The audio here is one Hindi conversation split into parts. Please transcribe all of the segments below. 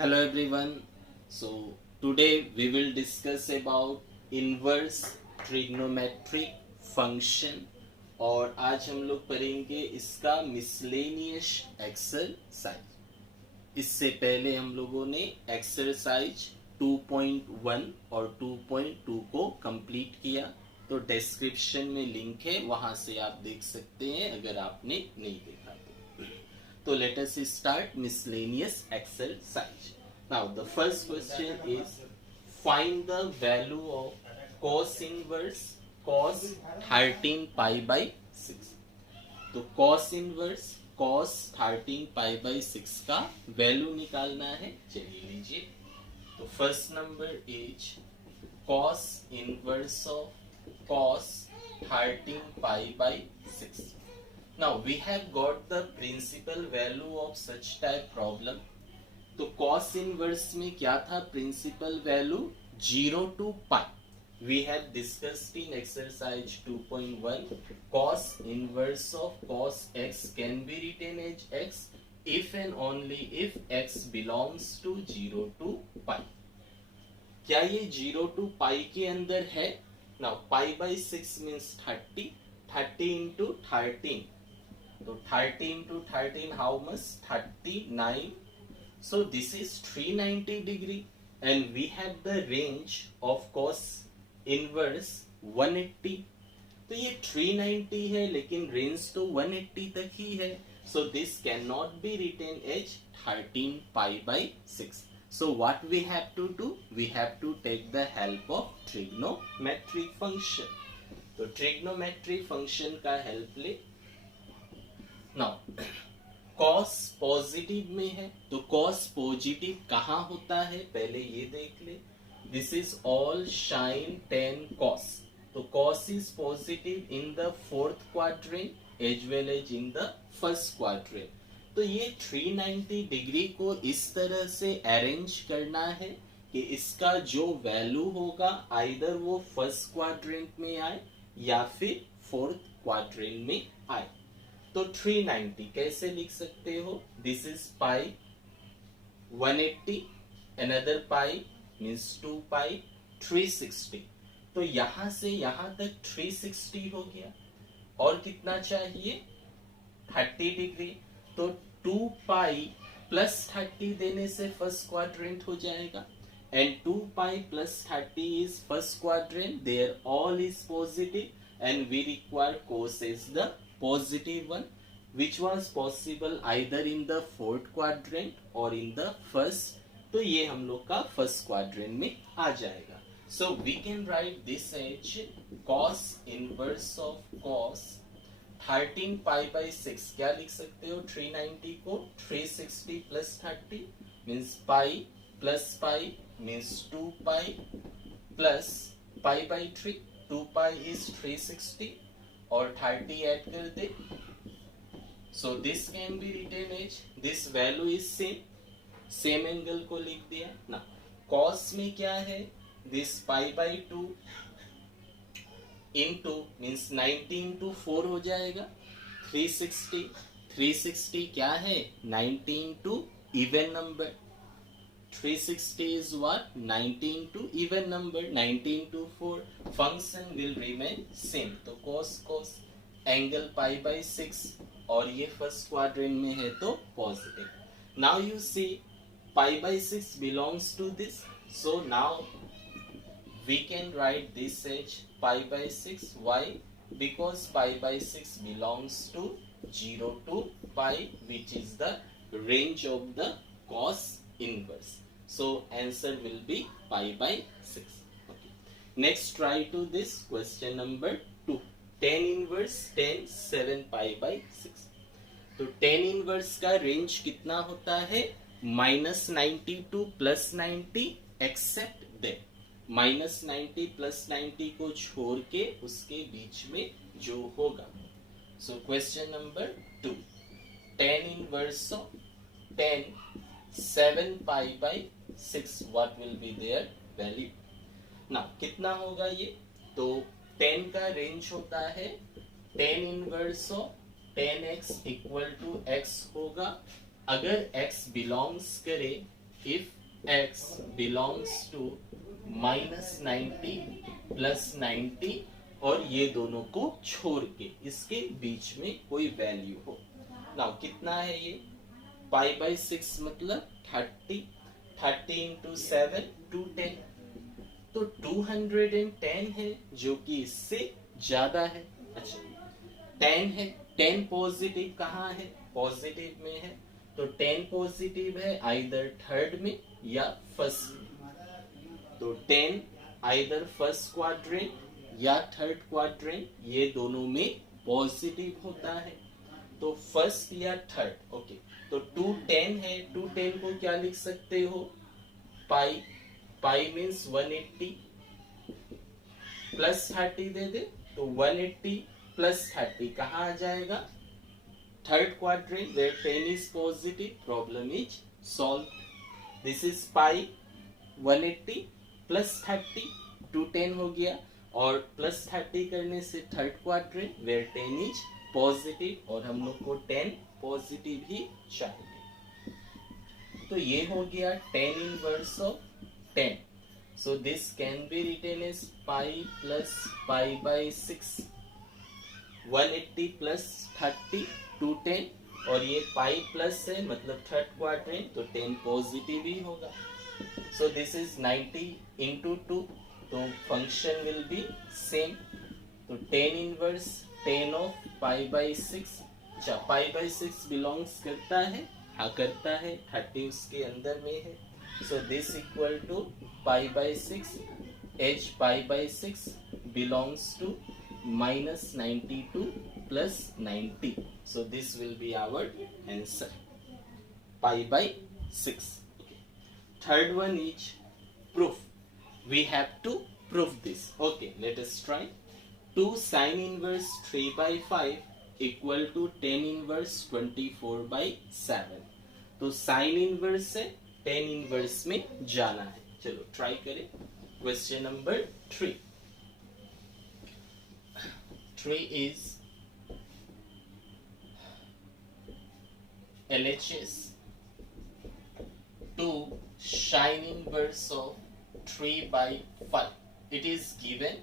Hello everyone. So today we will discuss about inverse trigonometric function और आज हम लोग पढ़ेंगे इसका miscellaneous exercise। इससे पहले हम लोगों ने एक्सरसाइज 2.1 और 2.2 को कंप्लीट किया, तो डिस्क्रिप्शन में लिंक है, वहां से आप देख सकते हैं अगर आपने नहीं देखा तो let us start miscellaneous exercise. Now the first question is find the value of cos inverse cos 13 pi by 6. तो cos inverse cos 13 pi by 6 का वैल्यू निकालना है। चलिए लीजिए, तो first number is cos inverse of cos 13 pi by 6. Now we have got the principal value of such type problem. तो cos inverse में क्या था principal value? 0 to pi. We have discussed in exercise 2.1 cos inverse of cos x can be written as x if and only if x belongs to 0 to pi. क्या ये 0 to pi के अंदर है? Now pi by 6 means 30. 30 into 13. So 13 to 13 how much? 39. So this is 390 degree and we have the range of cos inverse 180. तो ये 390 है लेकिन रेंज तो 180 तक ही है. So this cannot be written as 13 pi by 6. So what we have to do? We have to take the help of trigonometric function. तो trigonometric function का help ले. नाउ cos पॉजिटिव में है तो cos पॉजिटिव कहाँ होता है पहले ये देख ले. This is all sin tan cos. तो cos is positive in the fourth quadrant as well as in the first quadrant. तो ये 390 डिग्री को इस तरह से अरेंज करना है कि इसका जो वैल्यू होगा आइदर वो फर्स्ट क्वाड्रेंट में आए या फिर फोर्थ क्वाड्रेंट में आए. तो 390 कैसे लिख सकते हो? This is pi 180, another pi means 2 पाई 360. तो यहां से यहां तक 360 हो गया और कितना चाहिए? 30 डिग्री. तो 2 पाई प्लस 30 देने से फर्स्ट क्वाड्रेंट हो जाएगा end 2 pi plus 30 is first quadrant. There all is positive and we require cos is the positive one which was possible either in the fourth quadrant or in the first. तो ये हम लोग का फर्स्ट क्वाड्रेंट में आ जाएगा. So we can write this as cos inverse of cos 13 pi by 6. क्या लिख सकते हो? 390 को 360 plus 30 means pi plus pi means 2 pi plus pi by 3. 2 pi is 360 और 30 ऐड कर दे. So this can be written as this value is same angle को लिख दिया ना. कॉस में क्या है? This pi by 2 into means 90 into 4 हो जाएगा 360. 360 क्या है? 90 into even number. 360 is what? 90 into even number. 90 into 4. Function will remain same. तो cos angle pi by 6 और ये first quadrant में है तो positive. Now you see pi by 6 belongs to this. So now we can write this as pi by 6. Why? Because pi by 6 belongs to 0 to pi, which is the range of the cos inverse. So answer will be pi by 6. Okay. Next try to this question number 2. Tan inverse tan 7 pi by 6. तो tan inverse का रेंज कितना होता है? -90 to +90 एक्सेप्ट दैट. -90 +90 को छोड़ के उसके बीच में जो होगा. So question number 2. Tan inverse of tan 7 pi by 6 what will be their value? now कितना होगा ये? तो 10 का रेंज होता है tan inverse of 10x equal to x होगा अगर x बिलोंग्स करे इफ x बिलोंग्स टू -90 +90 और ये दोनों को छोड़ के इसके बीच में कोई वैल्यू हो। नाउ कितना है ये? π/6 मतलब 30, 30 इंटू 7 210, तो 210 है जो कि इससे ज्यादा है। अच्छा 10 है, 10 पॉजिटिव कहाँ है? पॉजिटिव में है, तो 10 पॉजिटिव है आइदर थर्ड में या फर्स्ट में, तो 10 आइदर फर्स्ट क्वाड्रेंट या थर्ड क्वाड्रेंट, ये दोनों में पॉजिटिव होता है, तो फर्स्ट या थर्ड। ओके, तो 210 है, 210 को क्या लिख सकते हो? पाई, पाई मीन्स 180 प्लस 30 दे दे, तो 180 प्लस 30 कहाँ आ जाएगा? Third quadrant where 10 is positive, problem is solved. This is pi 180 plus 30, 210 हो गया, और प्लस 30 करने से third quadrant where 10 is positive, और हम लोग को 10 पॉजिटिव ही चाहिए, तो ये हो गया tan inverse of 10. So this can be written as pi plus π/6, 180 plus 30 210, और ये पाई प्लस है मतलब थर्ड क्वाड्रेंट, तो 10 पॉजिटिव ही होगा। सो दिस इज 90 इंटू 2, तो फंक्शन विल बी सेम, तो 10 इनवर्स 10 ऑफ π/6। अच्छा π/6 बिलोंग्स करता है? हाँ करता है, 30 उसके अंदर में है, so this equal to π/6, h π/6 belongs to -92 plus 90, so this will be our answer, π/6. Okay. Third one is proof. We have to prove this. Okay, let us try. 2 sin inverse 3/5 equal to tan inverse 24/7. तो sin inverse से tan inverse में जाना है, चलो ट्राई करें। Question number 3 is LHS 2 sin inverse of 3/5. It is given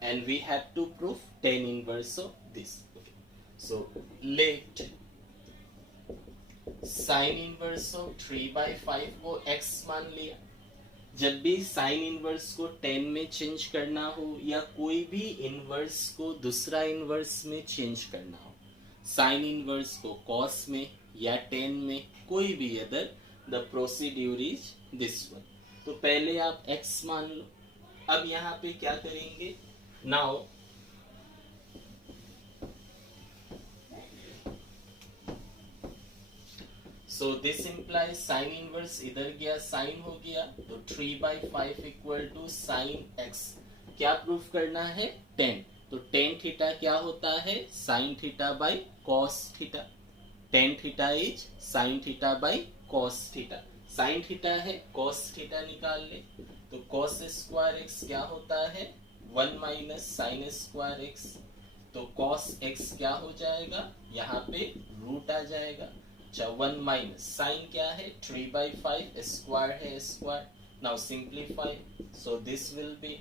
and we have to prove tan inverse of this. Okay. So let sin inverse of 3/5 को x मान लिया। जब भी साइन इनवर्स को 10 में चेंज करना हो या कोई भी इनवर्स को दूसरा इनवर्स में चेंज करना हो, साइन इनवर्स को कॉस में या 10 में, कोई भी other, the procedure is this one. तो पहले आप x मान लो। अब यहाँ पे क्या करेंगे? Now so this implies sine inverse इधर गया, साइन हो गया, तो 3/5 इक्वल टू साइन x। क्या प्रूफ करना है? 10, तो tan थीटा क्या होता है? Sine theta by cos theta. tan theta is sine theta by cos theta. Sine theta है, कॉस थीटा निकाल ले, तो कॉस स्क्वायर x क्या होता है? 1 माइनस साइन स्क्वायर x, तो कॉस x क्या हो जाएगा? यहाँ पे रूट आ जाएगा। 1 माइनस साइन क्या है? 3/5, स्क्वायर है square. Now simplify, so this will B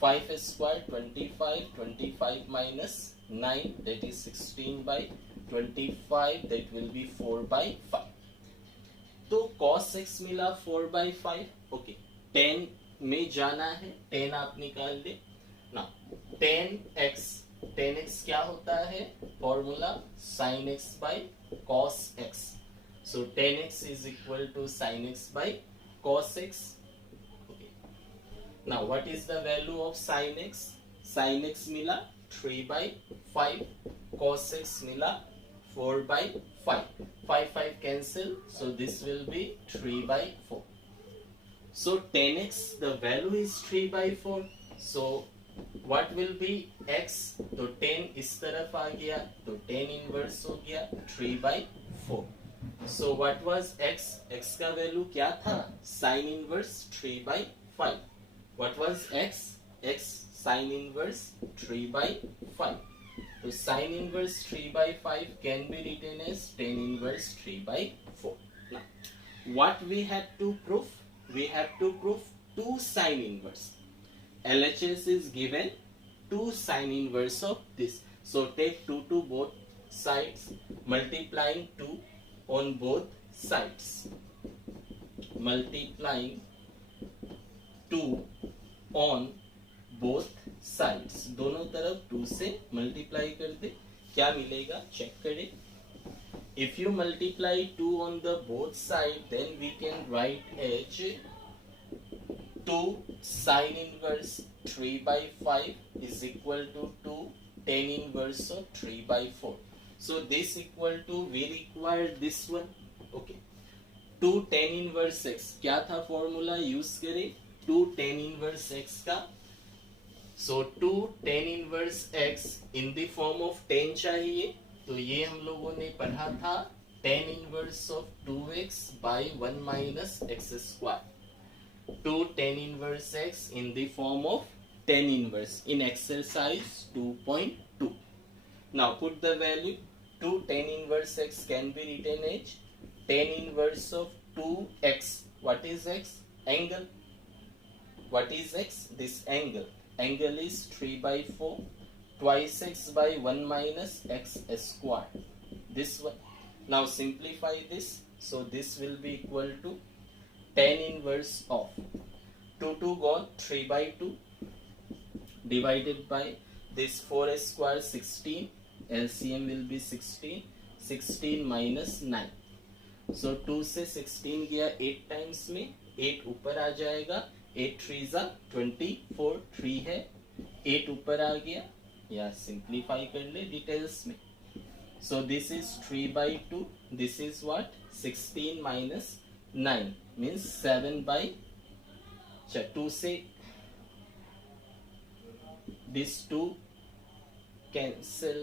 5 square 25, 25 minus 9 that is 16/25, that will B 4/5। तो cos x मिला 4/5। ओके, 10 में जाना है, 10 आप निकाल दे ना। 10x क्या होता है? Formula sin x by cos x. So 10x is equal to sin x by cos x. Okay. Now what is the value of sin x? Sin x मिला 3/5, cos x मिला 4/5. 5 cancel, so this will be 3/4. So 10x, the value is 3/4. So what will be x? तो 10 इस तरफ आ गया, तो 10 इनवर्स हो गया 3/4. So what was x? x का वैल्यू क्या था? sin inverse 3/5. What was x? x sin inverse 3/5. तो sin inverse 3/5 can be written as tan inverse 3/4. Now what we have to prove? We have to prove 2 sine inverse. LHS is given 2 sine inverse of this. So take 2 to both sides, multiplying 2 on both sides. Multiplying 2 on both sides. दोनों तरफ 2 से मल्टीप्लाई कर दे, क्या मिलेगा चेक करें. If you multiply 2 on the both side, then we can write as 2 sine inverse 3 by 5 is equal to 2 tan inverse of 3 by 4. So this equal to, we require this one. Okay. 2 tan inverse x, क्या था फॉर्मूला यूज करें 2 tan inverse x का. So 2 tan inverse x in the form of tan चाहिए, तो ये हम लोगों ने पढ़ा था tan inverse of 2x by 1 minus x square. 2 tan inverse x in the form of tan inverse in exercise 2.2. Now put the value. 2 tan inverse x can be written as tan inverse of 2x. What is x? Angle. What is x? This angle. Angle is 3 by 4. Twice x by 1 minus x square. This one. Now simplify this. So this will be equal to tan inverse of 2 gone, 3 by 2 divided by this 4 square 16. LCM will be 16. 16 minus 9. So 2 से 16 गया 8 times में, 8 ऊपर आ जाएगा. 8 3 जा 24, 3 है 8 ऊपर आ गया, या सिंप्लीफाई कर ले डिटेल्स में. So this is 3 by 2. This is what? 16 minus 9 means 7 by 2 से this 2 cancel.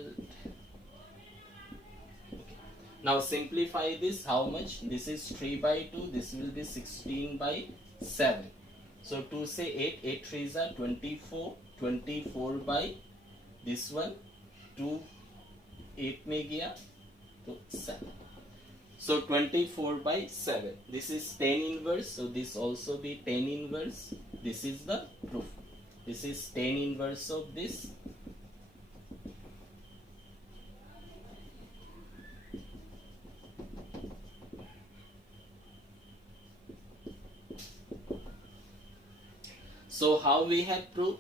Okay. Now simplify this. How much? This is 3 by 2. This will be 16 by 7. So 2 से 8, 8 3 जा 24, 24 by this one 2 8 में गया तो 7. So 24 by 7. This is tan inverse. So this also be tan inverse. This is the proof. This is tan inverse of this. So how we have proved?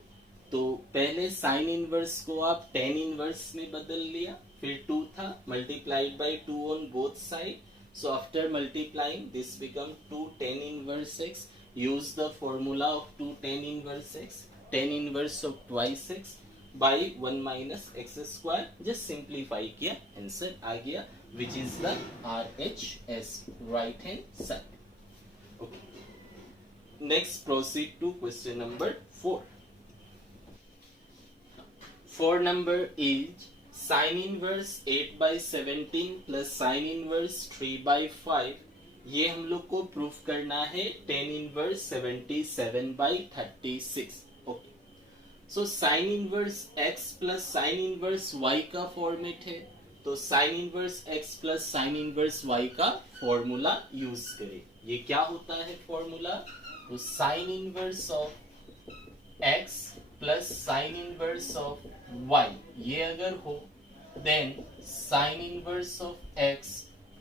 तो पहले साइन इनवर्स को आप टेन इनवर्स में बदल लिया, फिर 2 था multiplied by 2 on both side. So after multiplying this become 2 tan inverse x. Use the formula of 2 tan inverse x. tan inverse of twice x by 1 minus x square. Just simplify किया, आंसर आ गया, which is the RHS, right hand side. Okay, next proceed to question number 4. 4 number is sin inverse 8 by 17 plus sin inverse 3 by 5. ये हम लोग को प्रूफ करना है tan inverse 77 by 36. Okay, so sin inverse x plus sin inverse y का फॉर्मेट है, तो sin inverse x plus sin inverse y का फॉर्मूला यूज करें. ये क्या होता है फॉर्मूला? तो sin inverse of x plus sine inverse of y, ये अगर हो then sine inverse of x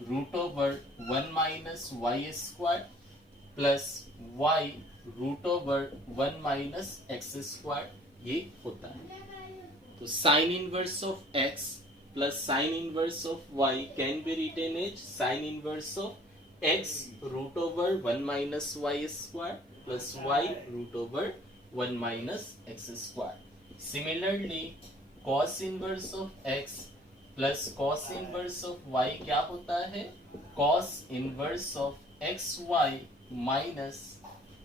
root over 1 minus Y square plus y root over 1 minus x square, ये होता है. तो sine inverse of x plus sine inverse of y can be written as sine inverse of x root over 1 minus Y square plus y root over 1 minus x square. Similarly, cos inverse of x plus cos inverse of y क्या होता है? Cos inverse of xy minus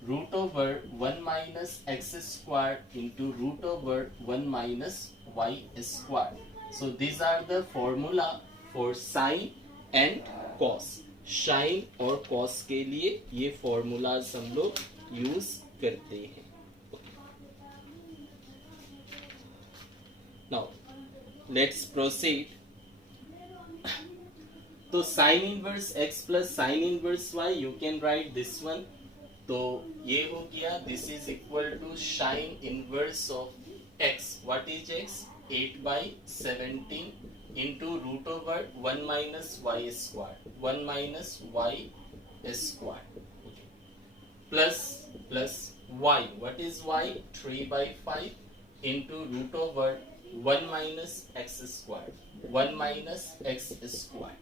root over 1 minus x square into root over 1 minus y square. So these are the formula for sine and cos. Sine और cos के लिए ये formulas हम लोग यूज करते हैं. Now let's proceed. तो sine inverse X plus sine inverse Y, you can write this one. तो ये हो गया, this is equal to sine inverse of X. What is X? 8/17 into root over 1 minus Y square, 1 minus Y square plus y. What is y? 3/5 into root over 1 minus x square, 1 minus x square.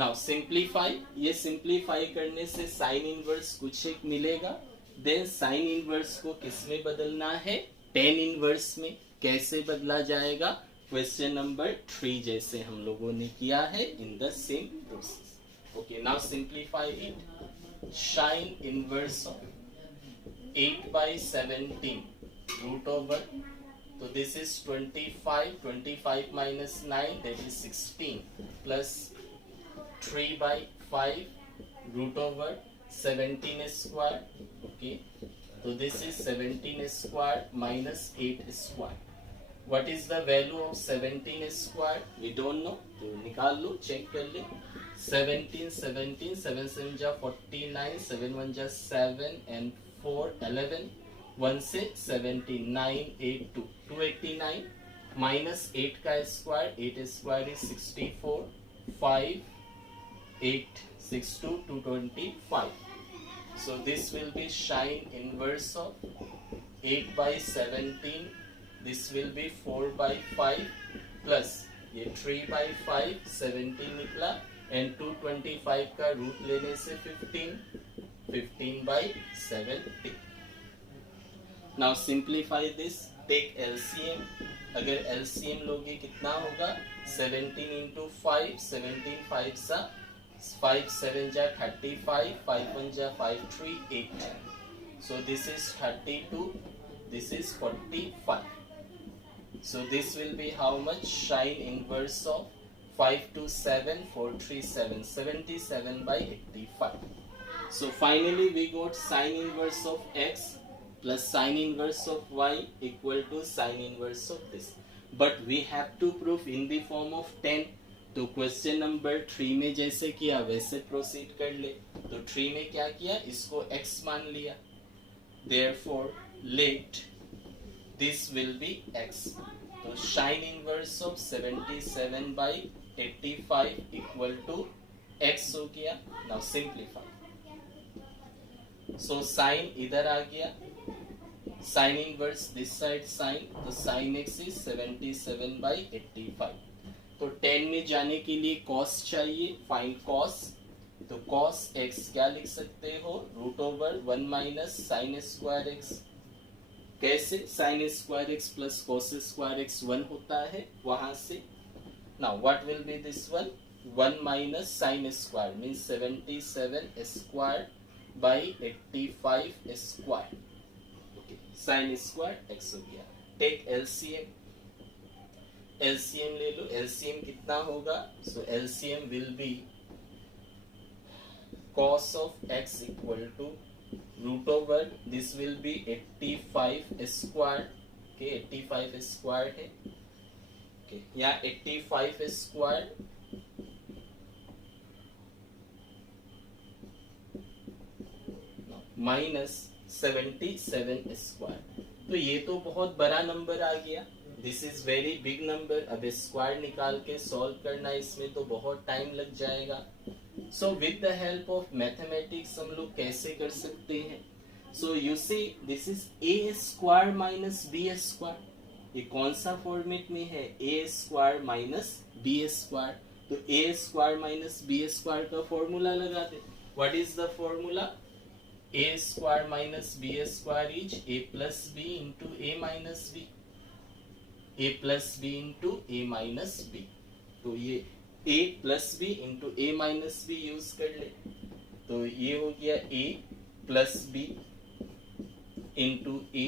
Now simplify. ये simplify करने से sin inverse कुछ एक मिलेगा। Then sin inverse को किस में बदलना है? tan inverse में। कैसे बदला जाएगा? Question number 3 जैसे हम लोगों ने किया है in the same process. Okay, now simplify it. Sin inverse of 8/17 root over, so this is 25, 25 minus 9, that is 16, plus 3/5 root over 17 square. Okay, so this is 17 square minus 8 square. What is the value of 17 square? We don't know, तो निकाल लो, चेक कर ले। 17, 7 7 जा 49, 7 1 जा 7 and 4 11, 1 से 79, 8 2 289 minus 8 का square, 8 square is 64, 5 8 6 2 225. So this will be sin inverse of 8/17. This will be 4/5 plus ये 3/5, 17 निकला and 225 का रूट लेने से 15, 15/17. Now simplify this, take LCM. अगर LCM लोगे कितना होगा? 17 into 5, 17 5 सा 5 7 जा 35, 5 1 जा 5 3 8. So this is 32, this is 45. So this will be how much? Sin inverse of 5 to 7, 4 3 7, 77/85. So finally we got sin inverse of x plus sin inverse of y equal to sin inverse of this. But we have to prove in the form of 10. तो क्वेश्चन नंबर 3 में जैसे किया वैसे प्रोसीड कर ले। तो 3 में क्या किया? इसको x मान लिया। Therefore let this will be x. तो sin inverse of 77/85 equal to x हो गया। Now simplify. So sin इधर आ गया, sin inverse this side sin, तो sin x is 77/85. तो 10 में जाने के लिए cos चाहिए, find cos। तो cos x क्या लिख सकते हो? Root over 1 minus sine square x. कैसे? Sine square x plus cos square x 1 होता है, वहां से। Now what will be this one? 1 minus sin square means 77 square by 85 square. Okay, sin square x हो गया। Take LCM. LCM ले लो। LCM कितना होगा? So LCM will be cos of x equal to root over, this will be 85 square. Okay, 85 square है। Okay, यहाँ 85 स्क्वायर माइनस 77 स्क्वायर। तो ये तो बहुत बड़ा नंबर आ गया। This is very big number. अब स्क्वायर निकाल के सॉल्व करना, इसमें तो बहुत टाइम लग जाएगा। So with the help of mathematics हम लोग कैसे कर सकते हैं? So you see this is a square minus b square. ये कौन सा फॉर्मेट में है? A square minus b square. तो a square minus b square का फॉर्मूला लगा दे। What is the formula? A square minus b square is a plus b into a minus b, a plus b into a minus b. तो ये a plus b into a minus b use कर ले। तो ये हो गया a plus b into a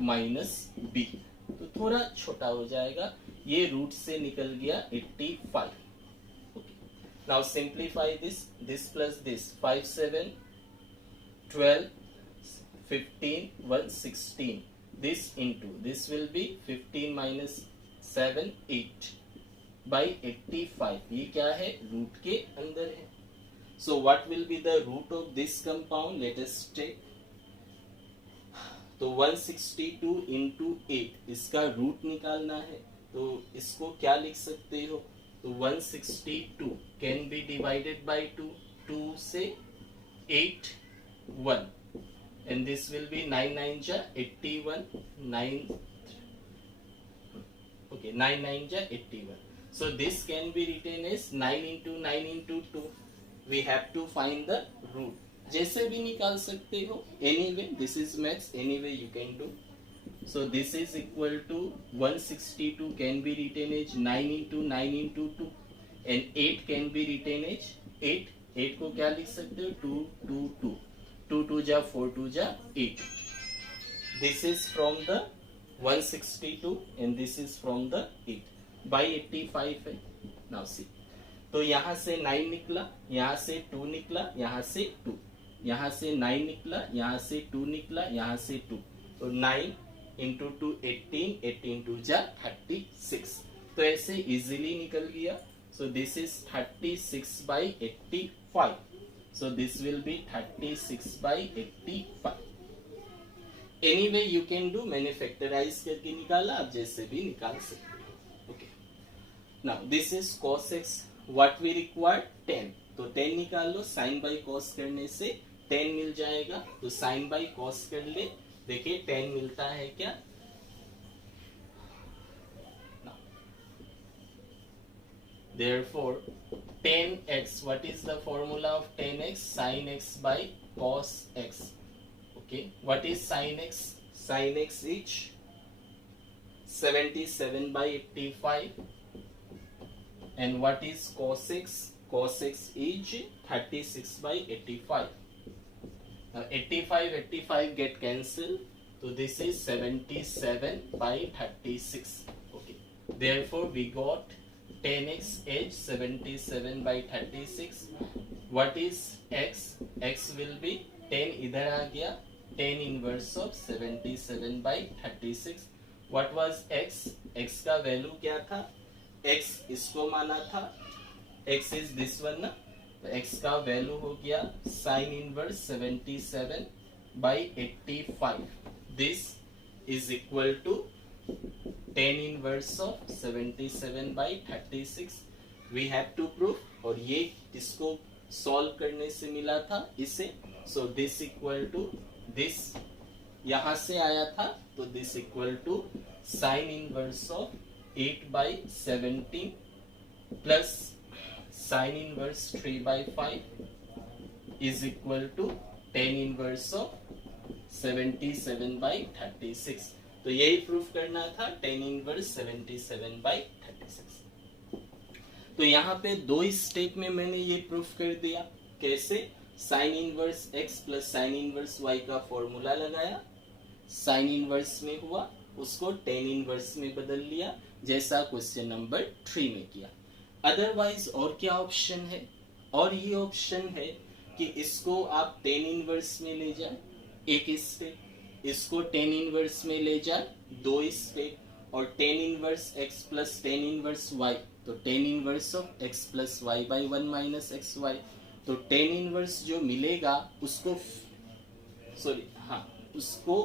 minus b. तो थोड़ा छोटा हो जाएगा, ये रूट से निकल गया 85। Now simplify this, this plus this 5 7 12 15 1 16, this into this will be 15 minus 7 8, by 85, ये क्या है, रूट के अंदर है. So what will be the root of this compound, let us take. तो 162 इंटू 8 इसका रूट निकालना है. तो इसको क्या लिख सकते हो, तो 162 कैन बी डिवाइडेड बाई 2, 2 से 8 1, and this will be 9 9 ja 81, 9 okay 9 9 ja 81. So this can be written as 9 into 9 into 2. We have to find the root. जैसे भी निकाल सकते हो, anyway this is maths, anyway you can do. So this is equal to 162 can be written as 9 into 9 into 2, and 8 can be written as 8. 8 को क्या लिख सकते हो, 2 2 2, 2 2 जा 4 2 जा 8. This is from the 162 and this is from the 8. By 85 है. Now see. तो यहाँ से 9 निकला, यहाँ से 2 निकला, यहाँ से 2, यहाँ से 9 निकला, यहाँ से 2 निकला, यहाँ से 2. तो 9 इंटू 2 18, 18 2 जा 36. तो ऐसे इजीली निकल गया. So this is 36 by 85. So this will be 36 by 85. Anyway you can do, मैंने फैक्टराइज करके निकाला, आप जैसे भी निकाल सकते हो. Okay. Now this is cos x. What we require, 10. तो 10 निकाल लो, sin by cos करने से 10 मिल जाएगा. तो sin by cos कर ले, देखिए 10 मिलता है क्या. Therefore 10x, what is the formula of 10x, sin x by cos x. Okay, what is sin x, sin x is 77 by 85, and what is cos x, cos x is 36 by 85. Now 85 85 get cancelled, so this is 77 by 36. Okay, therefore we got 10x is 77 by 36. What is x, x will be 10 इधर आ गया, 10 inverse of 77 by 36. What was x, x का वैल्यू क्या था, x इसको माना था, x is this one ना, तो x का वैल्यू हो गया sin inverse 77 by 85. This is equal to 10 inverse of 77 by 36. We have to prove, और ये इसको सॉल्व करने से मिला था इसे. So this equal to this, यहाँ से आया था, तो this equal to sin inverse of 8 by 17 plus sin inverse 3 by 5 is equal to 10 inverse of 77 by 36. तो यही प्रूफ करना था, 10 इनवर्स 77 बाई 36. तो यहाँ पे 2 स्टेप में मैंने ये प्रूफ कर दिया. कैसे, sign inverse x plus sine inverse y का फॉर्मूला लगाया, साइन इनवर्स में हुआ, उसको 10 इनवर्स में बदल लिया, जैसा क्वेश्चन नंबर 3 में किया. अदरवाइज और क्या ऑप्शन है, और ये ऑप्शन है कि इसको आप 10 इनवर्स में ले जाए, एक स्टेप, इसको 10 इनवर्स में ले जाए, 2 स्टेप, और 10 inverse x plus 10 inverse y, तो 10 inverse of x plus y by 1 minus x y. तो 10 इनवर्स जो मिलेगा उसको, सॉरी हाँ, उसको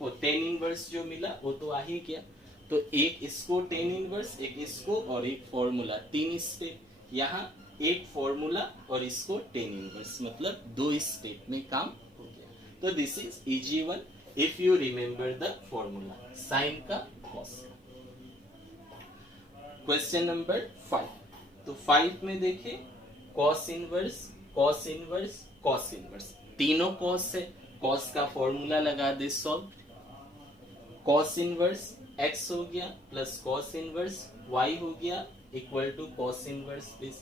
वो 10 इनवर्स जो मिला वो तो आ ही गया. तो एक इसको 10 इनवर्स, एक इसको, और एक फॉर्मूला, 3 स्टेप. यहाँ एक फॉर्मूला और इसको 10 इनवर्स, मतलब 2 स्टेप में काम हो गया. तो this is easy one if you remember the formula, sine का कॉस का. Question number 5. तो 5 में देखे, cos inverse, cos inverse, cos inverse, तीनों कॉस है, कॉस का फॉर्मूला लगा दे, सॉल्व. कॉस इनवर्स x हो गया प्लस कॉस इनवर्स y हो गया equal to cos inverse this.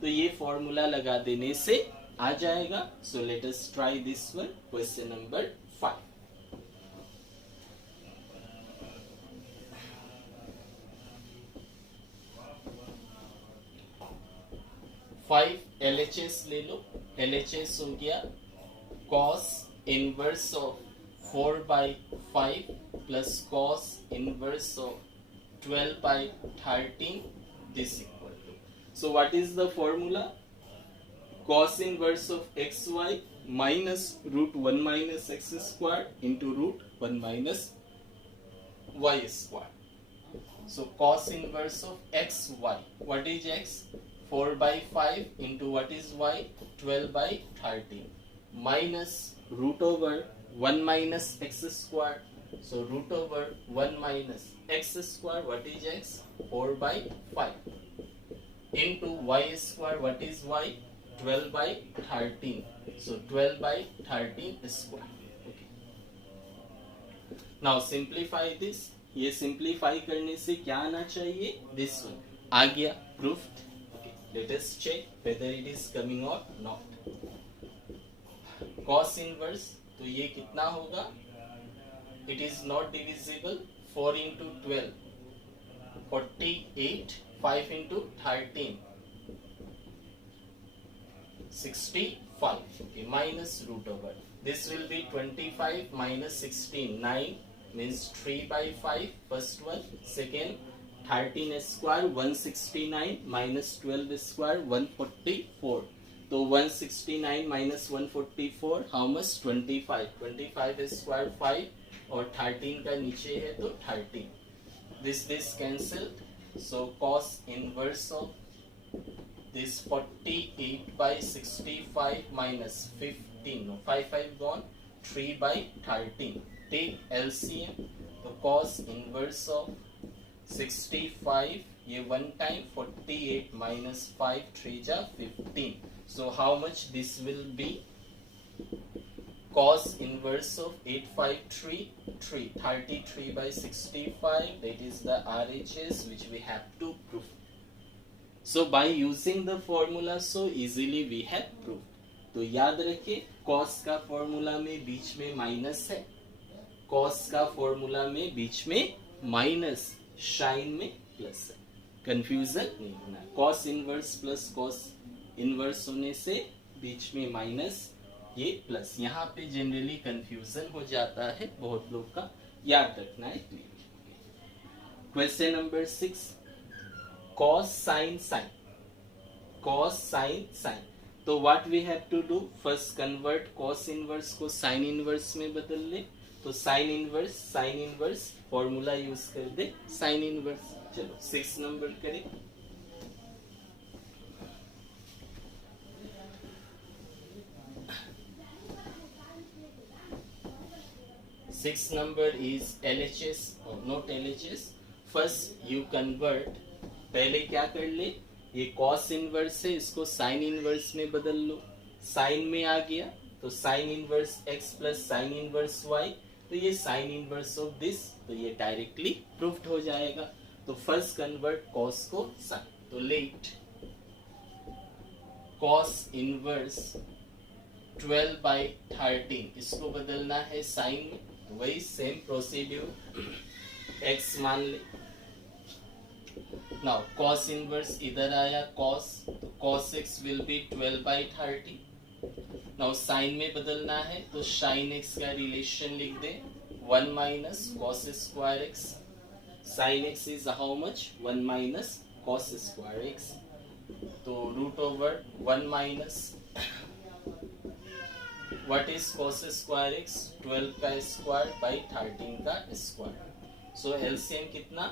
तो ये फॉर्मूला लगा देने से आ जाएगा. So let us try this one, question number 5. LHS ले लो. LHS हो गया cos inverse of 4 by 5 plus cos inverse of 12 by 13 this equal to. So what is the formula? Cos inverse of xy minus root 1 minus x square into root 1 minus y square. So cos inverse of xy, what is x? 4 by 5 into what is y? 12 by 13 minus root over 1 minus x square. So root over 1 minus x square, what is x? 4 by 5 into y square, what is y? 12 by 13. So 12 by 13 square. Okay. Now simplify this. ये सिंप्लीफाई करने से क्या आना चाहिए? This one आ गया, proved. Okay. Let us check whether it is coming or not. Cos inverse, तो ये कितना होगा? It is not divisible. 4 into 12, 48. 5 into 13, 65. Okay, minus root over. This will be 25 minus 16, 9 means 3 by 5. First one. Second, 13 square 169 minus 12 square 144. So 169 minus 144 how much? 25. 25 square 5 और 13 का नीचे है तो 13. This cancelled. So cos inverse of this 48 by 65 minus 15, no 5 gone, 3 by 13. Take LCM. So cos inverse of 65, ये one time 48 minus 5, 3 जा 15. So how much this will be? Cos inverse of 853, 33 by 65, that is the RHS which we have to prove. So by using the formula so easily we have proved. तो याद रखिए cos का फॉर्मूला में बीच में माइनस है, cos का फॉर्मूला में बीच में माइनस, साइन में प्लस है, कंफ्यूजन नहीं होना. cos inverse plus cos inverse होने से बीच में माइनस, ये प्लस. यहाँ पे जनरली कंफ्यूजन हो जाता है बहुत लोग का, याद रखना है. Question number 6, cos sin sin, cos sin sin. तो what we have to do? First convert cos inverse को sin इनवर्स में बदल ले. तो sin इनवर्स फॉर्मूला यूज कर दे sin इनवर्स. चलो 6 नंबर करें. Sixth number is LHS or not LHS. First you convert. पहले क्या कर ले? ये cos इनवर्स है, इसको sin इनवर्स में बदल लो. sin में आ गया तो sin inverse x plus sin inverse y. तो ये sin इनवर्स ऑफ दिस, तो ये डायरेक्टली प्रूव्ड हो जाएगा. तो फर्स्ट कन्वर्ट cos को sin. तो लेट cos इनवर्स 12 by 13 इसको बदलना है sin में. वही सेम प्रोसीड्यूर, x मान ले. नाउ cos इनवर्स इधर आया cos, तो cos x will be 12 by 30. Now sin में बदलना है तो sin x का रिलेशन लिख दे 1 minus cos square x. sin x is how much? 1 minus cos square x. तो root over 1 minus what is cos square x? 12 का स्क्वायर बाई 13 का स्क्वायर. सो एलसीएम कितना?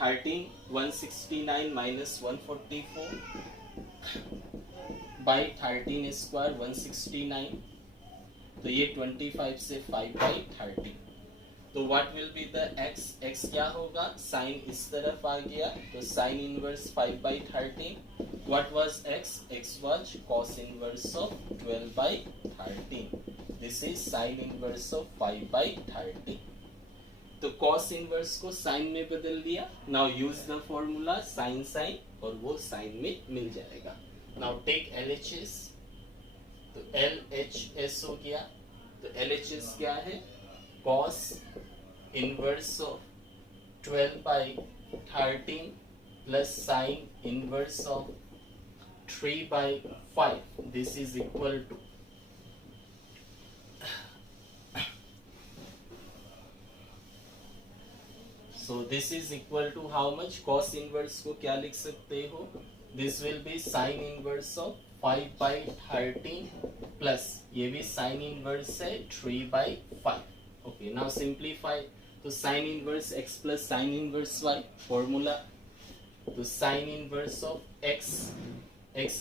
13 169 माइनस 144 बाई 13 स्क्वायर 169. तो ये 25 से 5 बाई 13. तो what will be the x? x क्या होगा? साइन इस तरफ आ गया तो sine inverse 5 by 13. What was x? x was cos inverse of 12 by 13. This is sin inverse of 5 by 13. तो cos inverse को sin में बदल दिया. Now use the formula sin sin और वो sin में मिल जाएगा. Now take LHS. तो LHS हो गया. तो LHS क्या है? Cos inverse of 12 by 13 plus sin inverse of 3 by 5. This is equal to so this is equal to how much, cos inverse को क्या लिख सकते हो, this will be sine inverse of 5/13 plus ये भी साइन इनवर्स है 3/5. Okay, now simplify. तो sine inverse x plus sine inverse y formula. तो साइन इनवर्स ऑफ x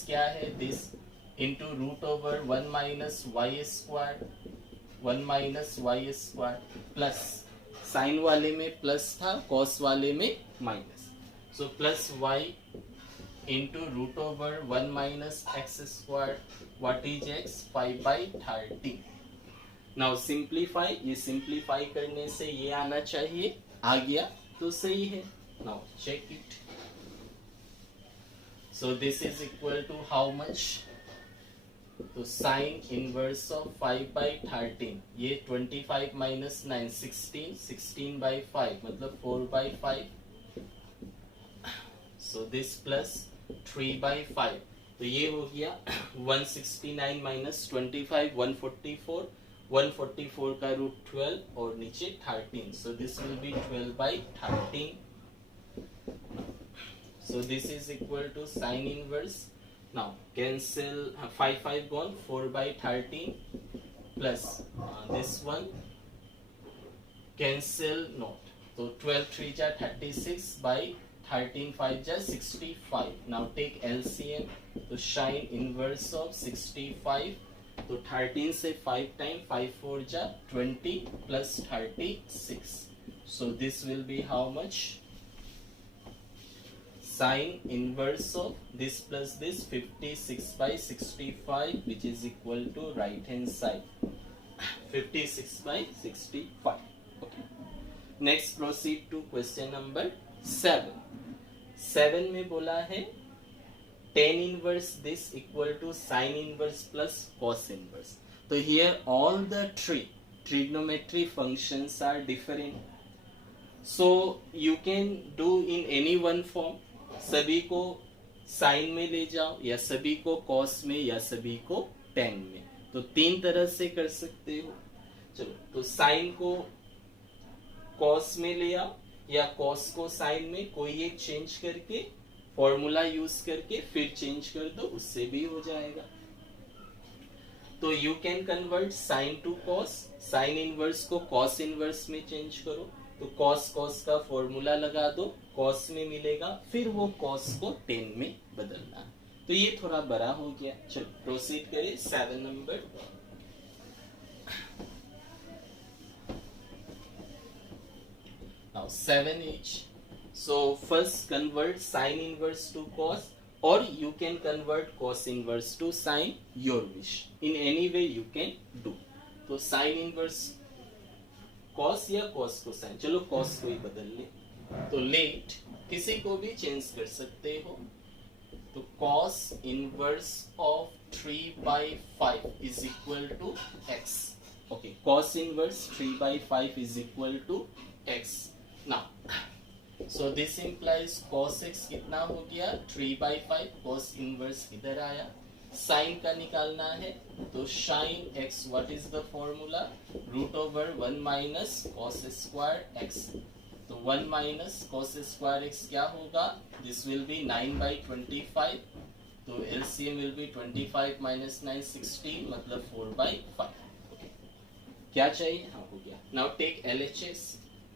क्या है, this into root over 1 minus Y square, 1 minus Y square plus sine वाले में प्लस था, कॉस वाले में minus. So plus y into root over 1 minus x square, what is x, 5/13. Now simplify. ये सिंप्लीफाई करने से ये आना चाहिए, आ गया तो सही है. Now check it. So this is equal to how much, तो साइन इनवर्स ऑफ 5/13, ये 25 माइनस 9 16, 16/5 मतलब 4/5. सो दिस प्लस 3/5, तो ये हो गया 169 माइनस 25, 144, 144 का रूट 12 और नीचे 13. So this will be 12/13. So this is equal to sine inverse. Now cancel, 5 gone, 4/13 plus this one cancel not, तो 12 3 जा 36/13 5 जा 65. Now take LCM. तो साइन इनवर्स ऑफ 65, तो 13 से 5 टाइम 5 4 जा 20 plus 36. So this will be how much, sign inverse of this plus this 56/65 which is equal to right hand side 56/65. Okay. Next proceed to question number 7. 7 में बोला है tan inverse this equal to sin inverse plus cos inverse. तो here all the trigonometry functions are different. So you can do in any one form. सभी को साइन में ले जाओ, या सभी को कॉस में, या सभी को टेन में. तो 3 तरह से कर सकते हो. चलो, तो साइन को कॉस में ले आओ, या कॉस को साइन में, कोई एक चेंज करके फॉर्मूला यूज करके फिर चेंज कर दो, उससे भी हो जाएगा. तो you can convert sign to cos. Sine inverse को कॉस इनवर्स में चेंज करो, तो कॉस का फॉर्मूला लगा दो, कॉस में मिलेगा, फिर वो कॉस को टेन में बदलना. तो ये थोड़ा बड़ा हो गया. चलो प्रोसीड करें 7 number. Now 7 each. So first convert sin inverse to cos, or you can convert cos inverse to sin, your wish. In any way you can do. तो sin inverse cos या cos को sin, चलो cos को ही बदल ले. तो लेट किसी को भी चेंज कर सकते हो. तो cos inverse of 3/5 is equal to x. Okay, cos inverse 3/5 is equal to x. Now so this implies cos x कितना हो गया 3/5, cos इनवर्स इधर आया. साइन का निकालना है, तो sine x what is the formula, root over 1 minus cos square x. तो 1 माइनस cos स्क्वायर x क्या होगा, दिस विल बी 9/25. तो LCM विल बी 25 माइनस 9 16 मतलब 4/5. क्या चाहिए, हाँ हो गया. Now take LHS.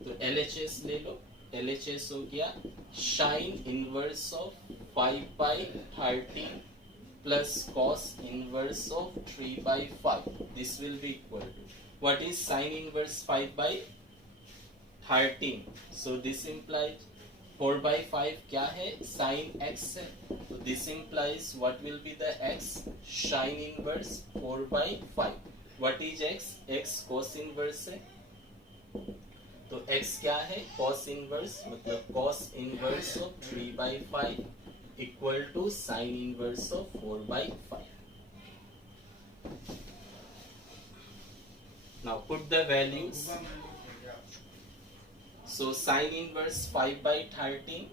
तो LHS ले लो. LHS हो गया sine inverse of 5/13 plus cos inverse of 3/5. This will be equal to, what is sin inverse 5/13? So this implies 4/5 क्या है, sin x है. So this implies what will be the x, sin inverse 4/5. What is x? x cos inverse है. तो x क्या है, cos inverse, मतलब cos inverse of 3/5 equal to sin inverse of 4/5. Now put the values. So sin inverse 5/13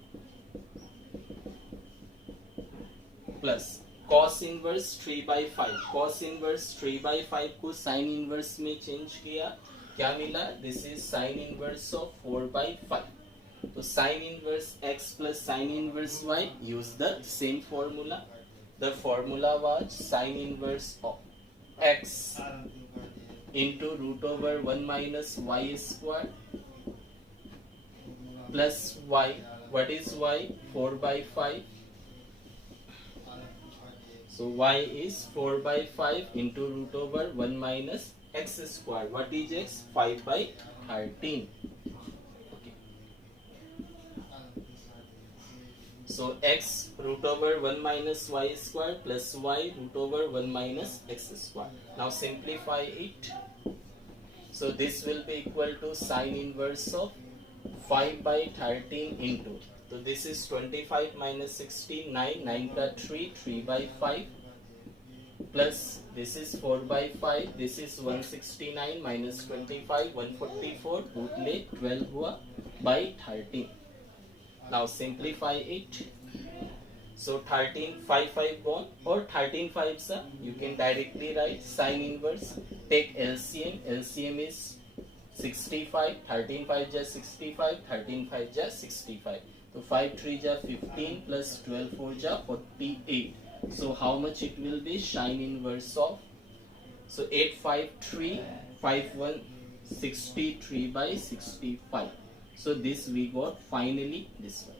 plus cos inverse 3/5. cos inverse 3/5 को sin inverse में चेंज किया, क्या मिला, this is sin inverse of 4/5. तो sine inverse x plus sine inverse y, use the same formula. The formula was sign inverse of x into root over 1 minus y square plus y. What is y? 4 by 5. So y is 4 by 5 into root over 1 minus x square. What is x? 5 by 13. Okay. So x root over 1 minus y square plus y root over 1 minus x square. Now simplify it. So this will be equal to sine inverse of 5 by 13 into. So this is 25 minus 16, 9, 9 का 3, 3 by 5 plus this is 4 by 5, this is 169 minus 25, 144, root ले 12 हुआ by 13. Now simplify it. So 13, 5, 5 gone, or 13 5s are, you can directly write sine inverse. Take LCM, LCM is 65, 13 5 जा 65, 13 5 जा 65. So 5 3 जा 15 plus 12 4 जा 48. So how much it will be? Sine inverse of, so 8 5 3 5 1 63 by 65. So this we got finally this one.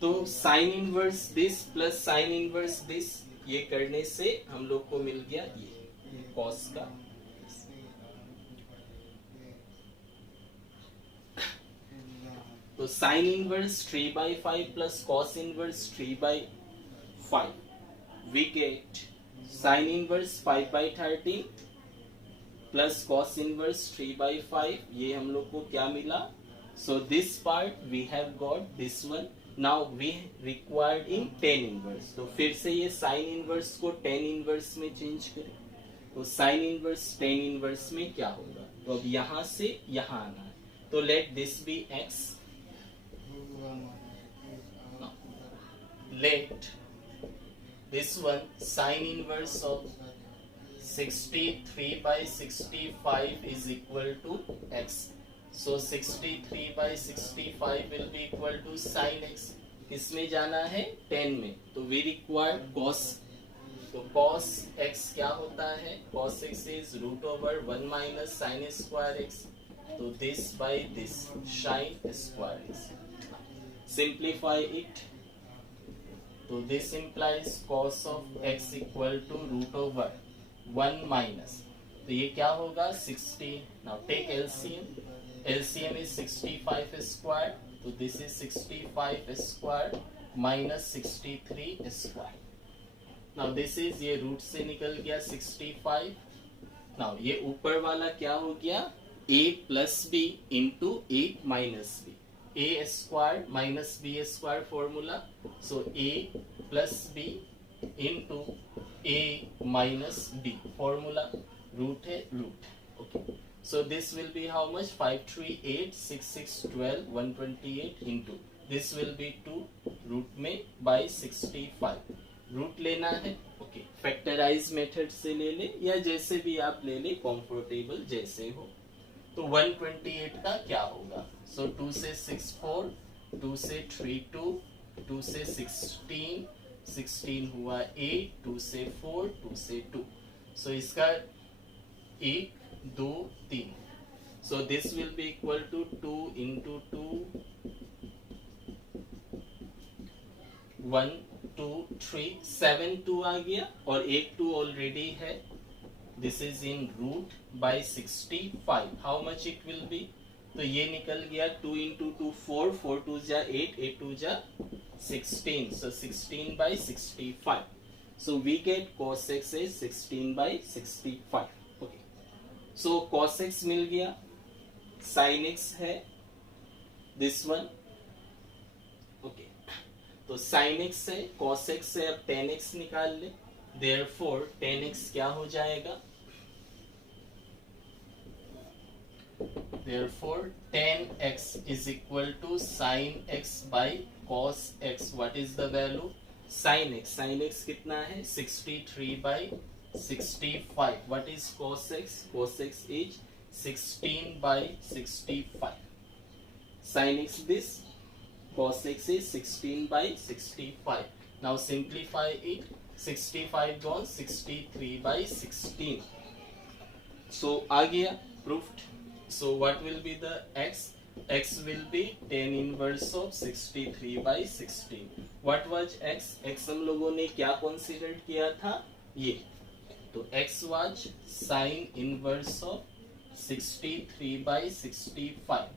तो sine inverse this plus sine inverse this, ये करने से हम लोग को मिल गया ये कॉस का. तो sine inverse 3 by 5 plus cos inverse 3 by 5, we get sine inverse 5 by 13 plus cos inverse 3 by 5. ये हम लोग को क्या मिला? So this part we have got this one. Now we required in tan inverse. तो फिर से ये साइन इनवर्स को tan इनवर्स में चेंज करें. तो साइन इनवर्स tan इनवर्स में क्या होगा? तो अब यहां से यहां आना है. तो let this be x. Let this one sine inverse of 63 by 65 is equal to x. So 63 by 65 will be equal to sin x. किसमें जाना है? tan में. तो we require cos. तो cos x क्या होता है? Cos x is root over 1 minus sin square x. तो this by this sin square x. Simplify it. So this implies cos of x equal to root over 1 minus. तो ये क्या होगा? 60. Now take LCM. LCM is 65 square. So this is 65 square minus 63 square. Now this is, ये रूट से निकल गया 65. Now ये ऊपर वाला क्या हो गया? a plus b into 8 minus b. a square minus b square formula. So a plus b into a minus b formula. Root है root. Okay. So this will be how much? 5 3 8 6 6 12 128 into this will be 2 root में by 65. रूट लेना है. ओके, फैक्टराइज मेथड से ले ले या जैसे भी आप ले ले, कंफर्टेबल जैसे हो. तो 128 का क्या होगा? सो 2 से 6 4, 2 से 3 2, 2 से 16, 16 हुआ 8, 2 से 4, 2 से 2. सो इसका 1 2 3. So this will be equal to 2 into 2 1 2 3 7 2 आ गया और एक 2 ऑलरेडी है. This is in root by 65. How much it will be? तो ये निकल गया 2 into 2 4, 4 2 जा 8, 8 2 जा 16. सो 16 by 65. So we get cos x is 16 by 65. Okay. So cos x मिल गया, sin x है this one. Okay. तो sin x है, cos x है, अब tan x निकाल ले. Therefore tan x क्या हो जाएगा? Therefore tan x is equal to sin x by cos x. What is the value? Sin x. Sin x कितना है? 63 by 65. What is cos x? Cos x is 16 by 65. sin x this, cos x is 16 by 65. Now simplify it. 65 gone, 63 by 16. So आ गया, proved. So what will be the x? X will be tan inverse of 63 by 16. What was x? X हम लोगों ने क्या consider किया था? ये. तो x was sin inverse of 63 by 65.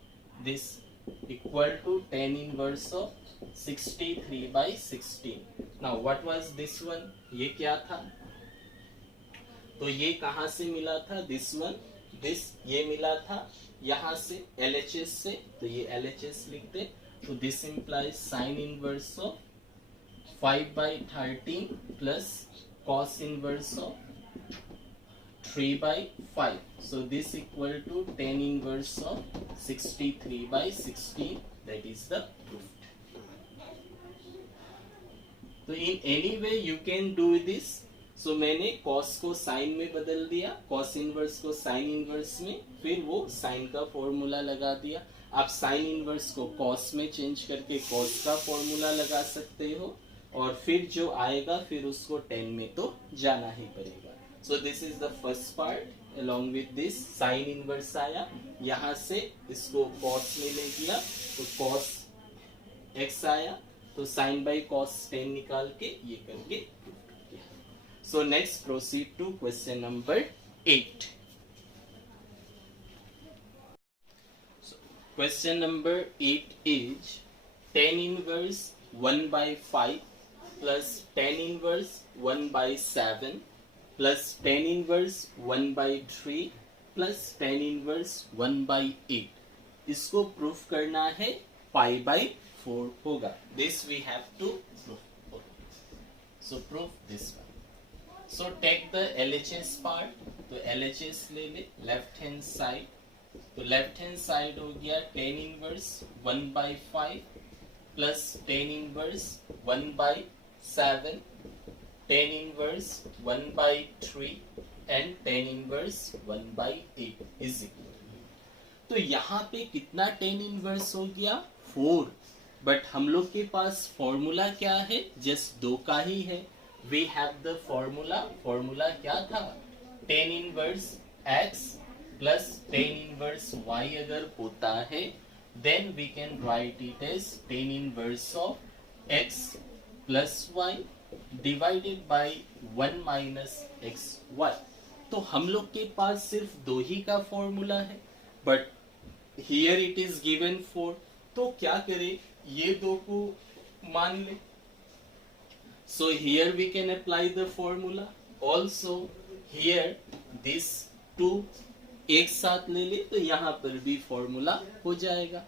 This equal to tan inverse of 63 by 16. Now what was this one? ये क्या था? तो ये कहां से मिला था? दिस वन, दिस ये मिला था यहां से LHS से, तो ये LHS लिखते. तो this implies sign inverse of 5 by 13 plus cos inverse of 3 by 5. So this equal to tan inverse of 63 by 16. That is the proof. तो in any way you can do this. So मैंने cos को sin में बदल दिया, cos इनवर्स को sin इनवर्स में, फिर वो sin का फॉर्मूला लगा दिया. आप sin इनवर्स को cos में चेंज करके cos का फॉर्मूला लगा सकते हो, और फिर जो आएगा फिर उसको tan में तो जाना ही पड़ेगा. So this is the first part. Along with this sin inverse आया, यहाँ से इसको cos में ले गया तो cos x आया, तो sin by cos tan निकाल के ये करके. So next proceed to question number 8. So question number 8 is tan inverse 1 by 5 plus tan inverse 1 by 7 plus tan inverse 1 by 3 plus tan inverse 1 by 8. इसको प्रूफ करना है pi by 4 होगा. This we have to prove. So prove this one. So take the LHS part. तो LHS ले ले लेफ्ट हैंड साइड. तो लेफ्ट हैंड साइड हो गया tan inverse 1 by 5 plus tan inverse 1 by 7, tan inverse 1 by 3 and tan inverse 1 by 8 is equal. तो यहाँ पे कितना tan इनवर्स हो गया? 4. बट हम लोग के पास फॉर्मूला क्या है? जस्ट 2 का ही है. We have the formula. Formula क्या था? tan inverse x plus tan inverse y अगर होता है, then we can write it as tan inverse of x plus y divided by 1 minus xy. तो हम लोग के पास सिर्फ 2 ही का फॉर्मूला है, but here it is given 4. तो क्या करें? ये 2 को मान ले. So here we can apply the formula. Also here this 2 एक साथ ले ले तो यहाँ पर भी फॉर्मूला हो जाएगा.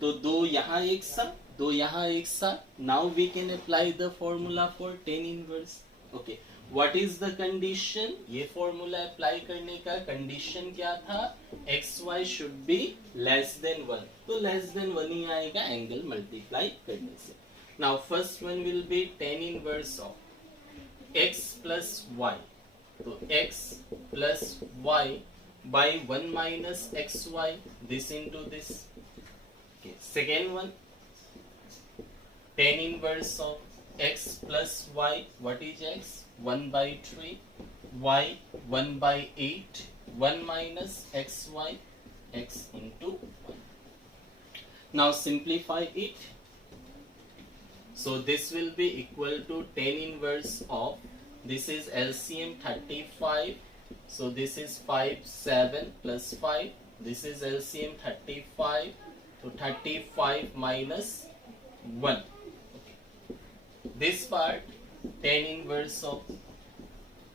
तो 2 यहाँ एक साथ, 2 यहाँ एक साथ. Now we can apply the formula for tan inverse. Okay. What is the condition? ये फॉर्मूला अप्लाई करने का कंडीशन क्या था? xy should be less than 1. तो less than 1 ही आएगा एंगल मल्टीप्लाई करने से. Now first one will be tan inverse of x plus y. So x plus y by 1 minus xy, this into this. Okay. Second one, tan inverse of x plus y. What is x? 1 by 3. Y 1 by 8. 1 minus xy, x into 1. Now simplify it. So this will be equal to tan inverse of, this is LCM 35. So this is 5, 7 plus 5. This is LCM 35. So 35 minus 1. Okay. This part tan inverse of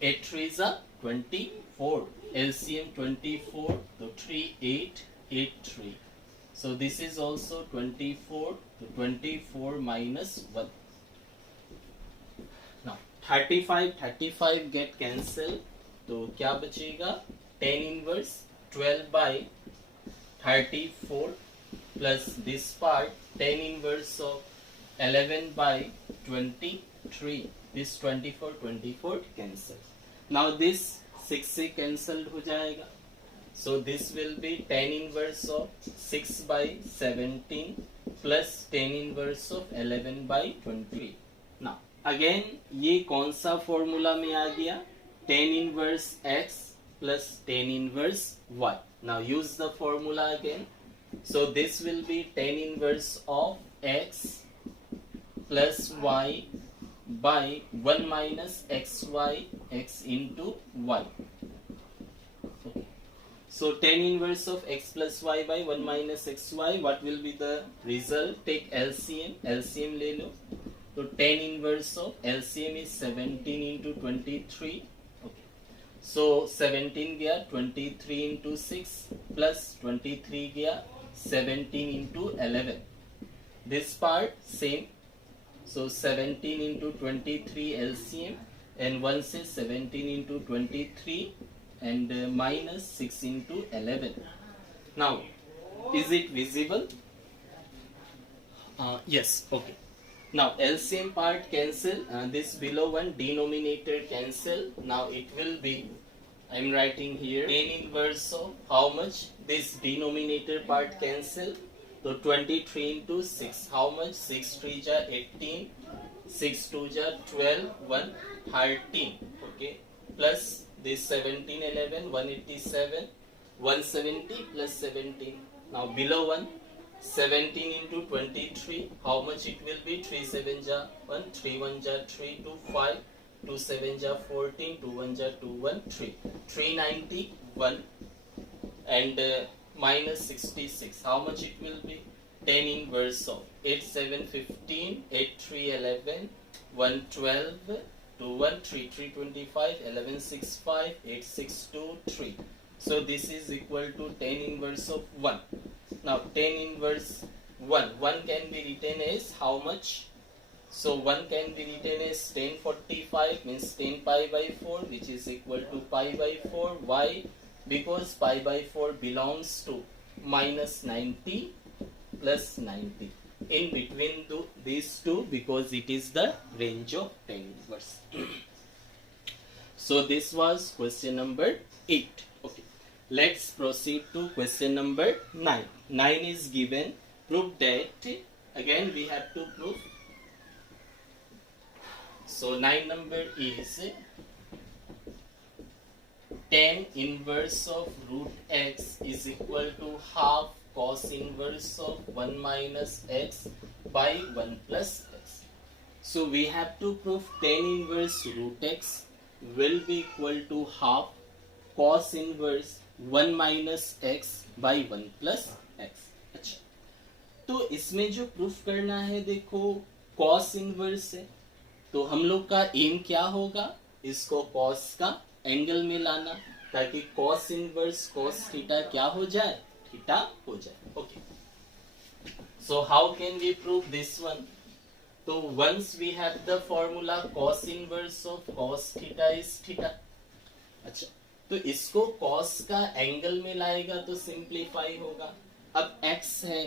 8 3s are 24. LCM 24. So 3 8 8 3. So this is also 24. So 24 minus 1. Now 35 get cancelled. तो क्या बचेगा? tan inverse 12 by 34 plus this part tan inverse of 11 by 23. This 24 cancel. Now this 6 से cancelled हो जाएगा. So this will be tan inverse of 6 by 17 plus tan inverse of 11 by 20. Now again ये कौन सा फॉर्मूला में आ गया? tan inverse x plus tan inverse y. Now use the formula again. So this will be tan inverse of x plus y by 1 minus xy x into y. Okay. So tan inverse of x plus y by 1 minus xy, what will be the result? Take LCM. LCM ले लो. तो tan inverse of LCM is 17 into 23. Okay. So 17 गया 23 into 6 plus 23 गया 17 into 11. This part same. So 17 into 23 LCM, and 1 says 17 into 23 and minus 6 into 11. Now, is it visible? Yes, okay. Now LCM part cancel, this below one denominator cancel. Now it will be, I am writing here, tan inverse of how much? This denominator part cancel. So 23 into 6, how much? 6 3 ja 18, 6 2 ja 12, 1 13, okay, plus this 17 11, 187, 170 plus 17. Now below 1, 17 into 23, how much it will be? 3 7 ja 1, 3 1 ja 3, 2 5, 2 7 ja 14, 2 1 ja 2 1 3, 391 and minus 66, how much it will be? Tan inverse of 8 7 15, 8 3 11, 1 12, 2 1 3, 3 25, 11 6 5, 8 6 2 3. So this is equal to tan inverse of 1. Now tan inverse 1 can be written as how much? So 1 can be written as tan 45, means tan pi by 4, which is equal to pi by 4. Why? Because pi by 4 belongs to minus 90 plus 90. In between these two, because it is the range of tan inverse. So this was question number 8. Okay. Let's proceed to question number 9. 9 is given. Prove that. Again we have to prove. So 9 number is tan inverse of root x is equal to half cos inverse of 1 minus x by 1 plus x. So we have to prove tan inverse root x will be equal to half cos inverse 1 minus x by 1 plus x. अच्छा, तो इसमें जो प्रूफ करना है, देखो cos इनवर्स है, तो हम लोग का एम क्या होगा? इसको cos का एंगल में लाना, ताकि cos इनवर्स cos थीटा क्या हो जाए? थीटा हो जाए. Okay, so how can we prove this one? तो once we have the formula cos inverse of cos theta is theta. अच्छा, तो इसको cos का एंगल में लाएगा तो सिंप्लीफाई होगा. अब x है,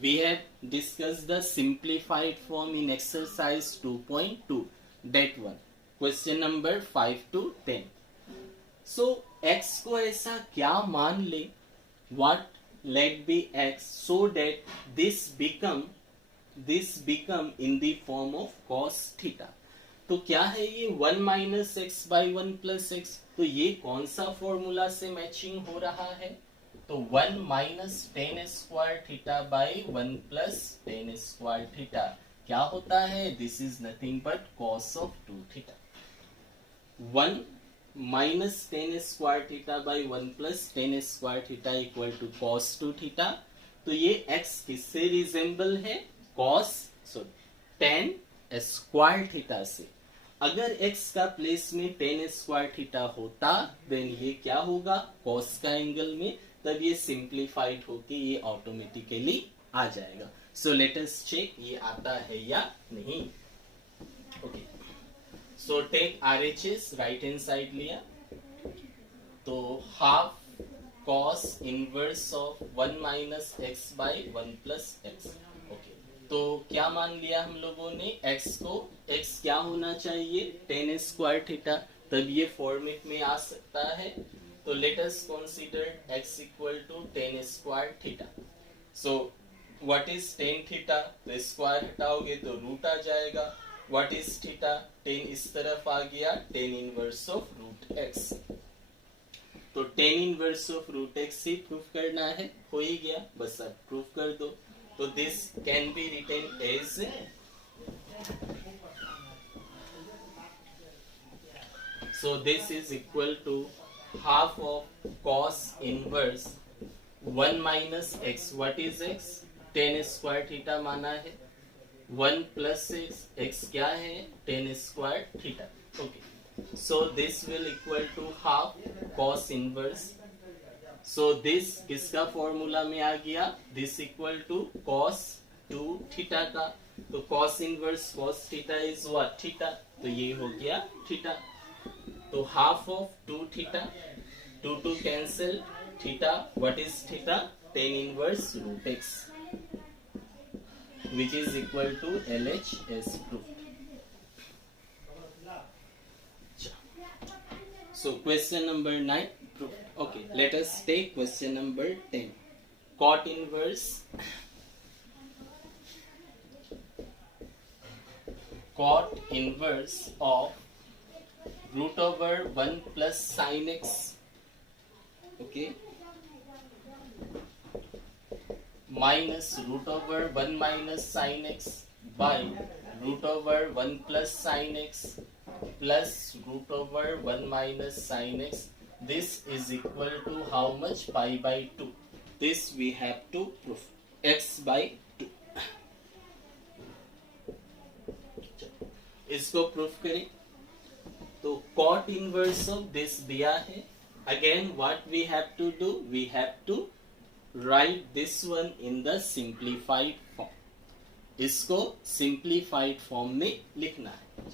we have discuss the simplified form in exercise 2.2, that one, question number 5 to 10. So x को ऐसा क्या मान ले, what let be x, so that this become in the form of cos theta. तो क्या है ये 1 minus x by 1 plus x? तो ये कौन सा फॉर्मूला से मैचिंग हो रहा है? तो 1 minus tan square theta by 1 plus tan square theta क्या होता है? This is nothing but cos of 2 theta. 1 minus tan square theta by 1 plus tan square theta equal to cos 2 theta. तो ये x किससे रिजेंबल है? tan square theta से. अगर x का प्लेस में tan square theta होता, देन ये क्या होगा? cos का एंगल में, तब ये सिंप्लीफाइड होके ये ऑटोमेटिकली आ जाएगा. सो लेट अस चेक ये आता है या नहीं. Okay, so take RHS, right hand side लिया, तो half cos inverse of 1 minus x by 1 plus x. ओके, तो क्या मान लिया हम लोगों ने? x को, x क्या होना चाहिए? tan स्क्वायर थीटा, तब ये फॉर्मेट में आ सकता है. तो let us consider x equal to tan square theta. So what is tan theta? तो स्क्वायर हटाओगे तो रूट आ जाएगा. What is theta? टेन इस तरफ आ गया, tan inverse of root x. तो tan inverse of root x ही प्रूफ करना है. हो ही गया, बस अब प्रूफ कर दो. तो this can be written as, so this is equal to half of cos inverse 1 minus x. What is x? tan square theta माना है. 1 plus x क्या है? tan square theta. Okay. So this will equal to half cos inverse. So this किसका फॉर्मूला में आ गया? This equal to cos 2 theta का. तो cos inverse cos theta is what? theta. तो ये हो गया theta. तो half of 2 theta, 2 cancel, theta, what is theta? tan inverse root x, which is equal to LHS proof. So question number 9 proof. Okay, let us take question number 10. Cot inverse of root over 1 plus sin x, okay, minus root over 1 minus sin x by root over 1 plus sin x plus root over 1 minus sin x. This is equal to how much? Pi by 2. This we have to prove. X by 2. इसको प्रूफ करें. तो cot inverse of this दिया है. Again what we have to do? We have to write this one in the simplified form. इसको simplified form में लिखना है.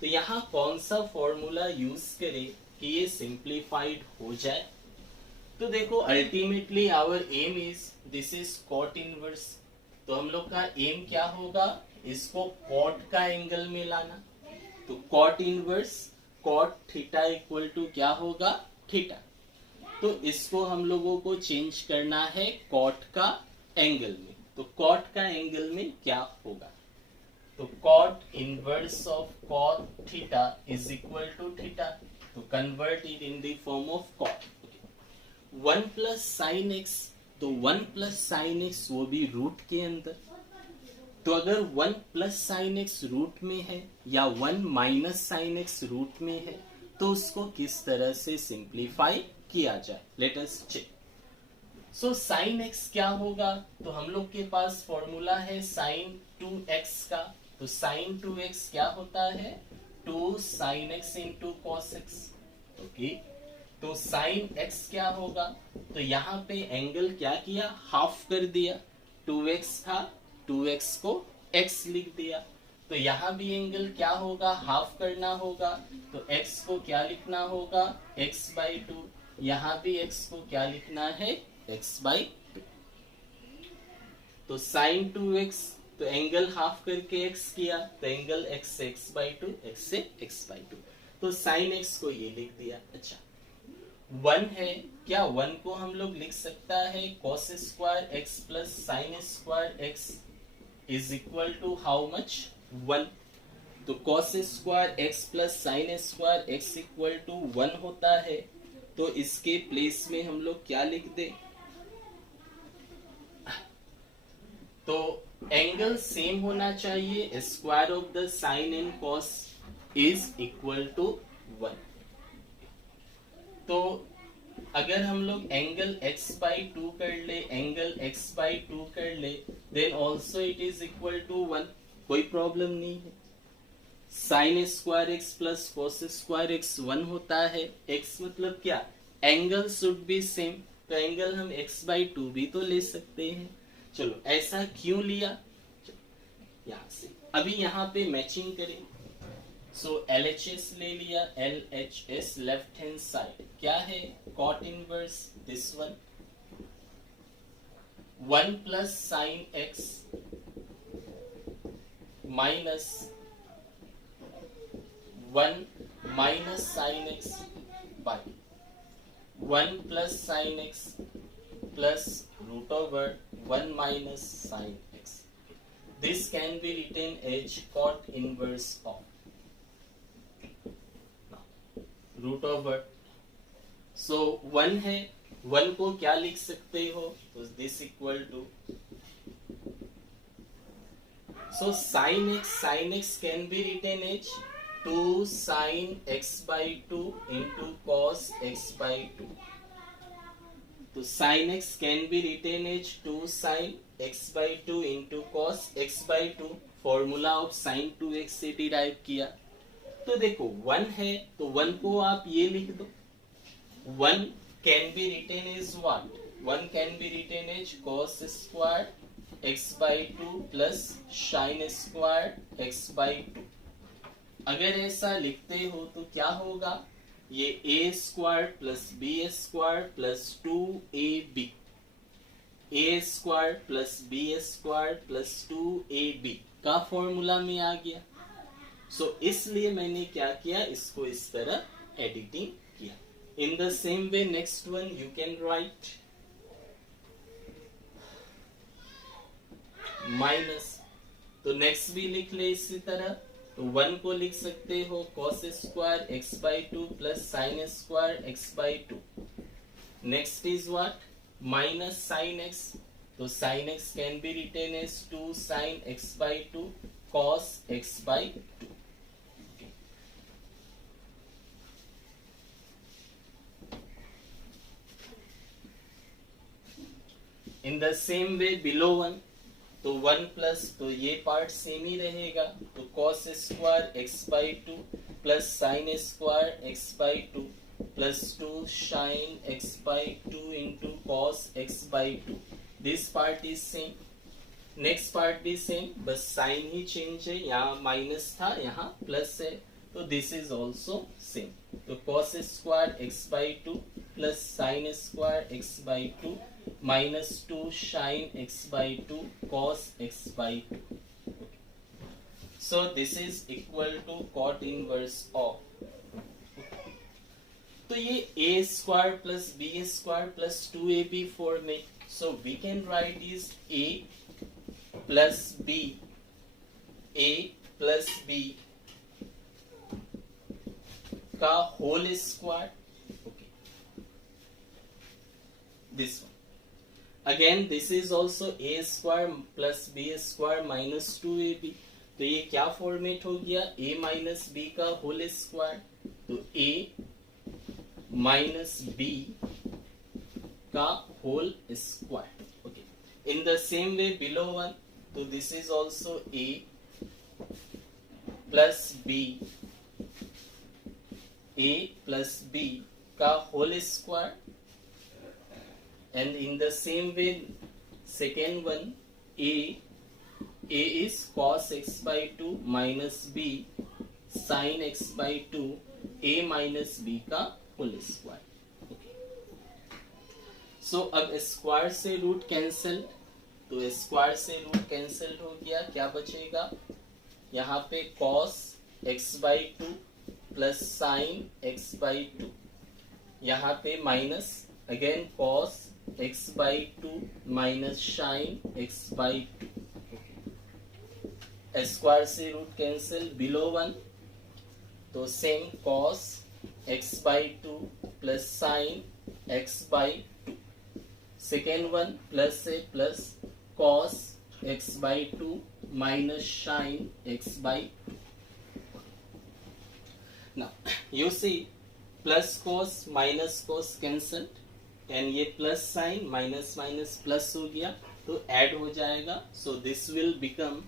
तो यहाँ कौन सा फॉर्मूला यूज करें कि ये simplified हो जाए? तो देखो ultimately our aim is, this is cot inverse. तो हम लोग का एम क्या होगा? इसको cot का एंगल में लाना. तो cot inverse cot theta equal to क्या होगा? थीटा. तो इसको हम लोगों को चेंज करना है cot का एंगल में. तो cot का एंगल में क्या होगा? तो cot inverse of cot theta is equal to theta. तो convert it in the form of cot. 1 plus sine x, तो 1 प्लस साइन एक्स वो भी रूट के अंदर. तो अगर 1 प्लस साइन एक्स रूट में है या 1 माइनस साइन एक्स रूट में है, तो उसको किस तरह से सिंप्लीफाई किया जाए? Let us check. So sine x क्या होगा? तो हम लोग के पास फॉर्मूला है साइन 2x का. तो साइन 2x क्या होता है? 2 sine x into cos x. Okay. तो साइन x क्या होगा? तो यहाँ पे एंगल क्या किया? हाफ कर दिया. 2x था, 2x को x लिख दिया. तो यहाँ भी एंगल क्या होगा? हाफ करना होगा. तो x को क्या लिखना होगा? x by 2. यहाँ भी x को क्या लिखना है? x by 2. तो साइन 2x, तो एंगल हाफ करके x किया, तो एंगल x से x बाई 2, x से x बाई 2. तो साइन x को ये लिख दिया. अच्छा, 1 है क्या? 1 को हम लोग लिख सकता है cos square x plus sine square x is equal to how much? 1. तो cos square x plus sine square x equal to 1 होता है. तो इसके प्लेस में हम लोग क्या लिख दे? तो एंगल सेम होना चाहिए. Square of the sine and cos is equal to 1. तो अगर हम लोग एंगल x बाई 2 कर ले, एंगल x बाई 2 कर ले, then also it is equal to 1. कोई प्रॉब्लम नहीं है. Sine square x plus cos square x 1 होता है. x मतलब क्या? Angle should be same. तो एंगल हम x बाई 2 भी तो ले सकते हैं. चलो ऐसा क्यों लिया? यहां से अभी यहाँ पे मैचिंग करें. सो LHS ले लिया. LHS लेफ्ट हैंड साइड क्या है? cot inverse this one. 1 plus sine x minus 1 minus sine x by 1 plus sin x plus root over 1 minus sin x. This can be written as cot inverse of root over. So 1 है, 1 को क्या लिख सकते हो? तो this equal to, so sin x can be written as 2 sin x by 2 into cos x by 2. तो sin x can be written as 2 sin x by 2 into cos x by 2. Formula of sin 2x से डिराइव किया. तो देखो 1 है तो 1 को आप ये लिख दो. 1 can be written as what? 1 can be written as cos square x by 2 plus sin square x by 2. अगर ऐसा लिखते हो तो क्या होगा? ये a square plus b square plus 2ab, a square plus b square plus 2ab का फॉर्मूला में आ गया. सो इसलिए मैंने क्या किया, इसको इस तरह एडिटिंग किया. इन the same way next one you can right minus. तो नेक्स्ट भी लिख ले इसी तरह. तो 1 को लिख सकते हो cos square x by 2 plus sin square x by 2. Next is what? Minus sin x. तो sin x can be written as 2 sin x by 2 cos x by 2. In the same way below 1, तो 1 प्लस, तो ये पार्ट सेम ही रहेगा. तो cos square x by 2 plus sin square x by 2 plus 2 sin x by 2 into cos x by 2. This part is same. Next part भी सेम, बस साइन ही चेंज है. यहाँ माइनस था, यहाँ प्लस है. तो दिस इज ऑल्सो सेम. तो cos square x by 2 plus sin square x by 2 minus 2 sin x by 2 cos x by 2. Okay. So this is equal to cot inverse of. तो ये a square plus b square plus 2ab form में. So we can write is a plus b का whole square. Okay. This one. Again this is also a square plus b square minus 2ab. तो ये क्या फॉर्मेट हो गया? a minus b का होल स्क्वायर. तो a minus b का whole square. Okay. In the same way below 1, तो this is also a plus b का whole square. And in the same way, second one, a is cos x by 2 minus b sin x by 2 a minus b का होल स्क्वायर. सो अब स्क्वायर से रूट कैंसल. तो स्क्वायर से रूट कैंसल हो गया. क्या बचेगा? यहाँ पे cos x by 2 plus sin x by 2. यहाँ पे minus, again cos x by 2 minus sin x by 2. Square से रूट कैंसिल. बिलो 1, तो same cos x by 2 plus sin x by 2. Second one plus से plus cos x by 2 minus sin x by 2. Now you see plus cos minus cos cancelled. And ये plus sine minus minus plus हो गया तो ऐड हो जाएगा. So this will become,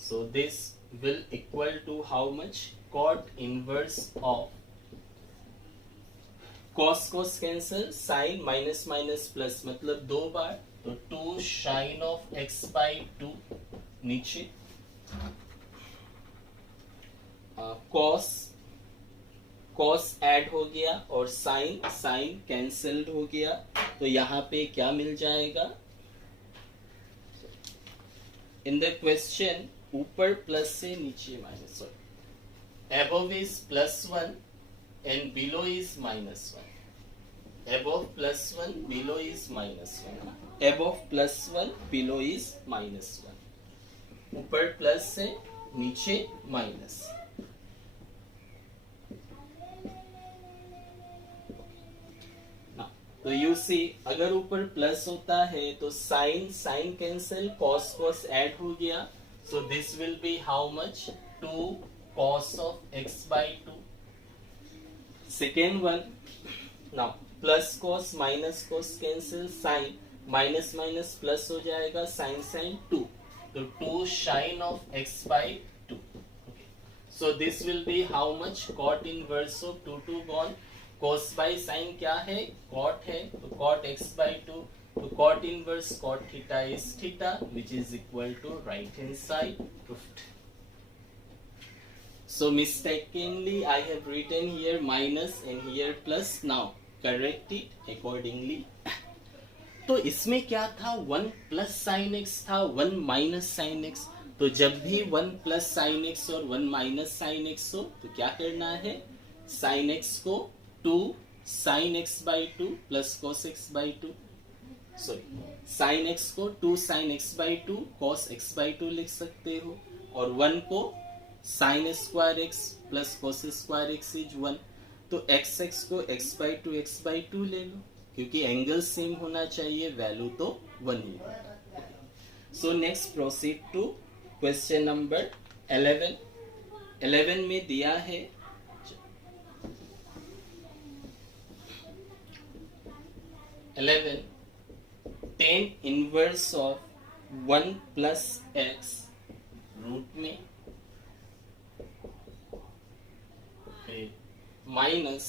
so this will equal to how much? cot inverse of cos cos cancel, sine minus minus plus मतलब 2 बार. तो 2 sin ऑफ x by 2 नीचे, cos ऐड हो गया और साइन कैंसल्ड हो गया. तो यहाँ पे क्या मिल जाएगा? इन द क्वेश्चन ऊपर प्लस से नीचे minus. Sorry, above is +1 and below is -1. Above +1, below is -1. Above +1, below is -1. ऊपर प्लस है, नीचे माइनस. तो यू सी, अगर ऊपर प्लस होता है तो sine sine cancel, cos cos add हो गया. So this will be how much? 2 cos of x/2. Second one, now plus cos minus cos cancel, sin minus minus plus हो जाएगा, sin sin 2. तो 2 sin of x/2. So this will be how much? Cot inverse of 2 gone. Cos by sin क्या है? Cot है, तो cot x/2. तो cot inverse cot theta is theta, which is equal to right hand side. Proved. So mistakenly I have written here minus and here plus. Now correct it accordingly. तो इसमें क्या था? 1 प्लस साइन एक्स था, 1 माइनस साइन एक्स. तो जब भी 1 प्लस साइन एक्स और 1 माइनस साइन एक्स हो तो क्या करना है? साइन एक्स को 2 sine x/2 plus cos x/2, sorry sine x को 2 साइन x/2 कॉस x/2 लिख सकते हो, और 1 को sign square x plus cos square x is 1. तो x को x/2 ले लो, क्योंकि एंगल सेम होना चाहिए, वैल्यू तो 1 ही होगा. So next proceed to question number 11. 11 में दिया है 11 tan inverse of 1 plus x root में minus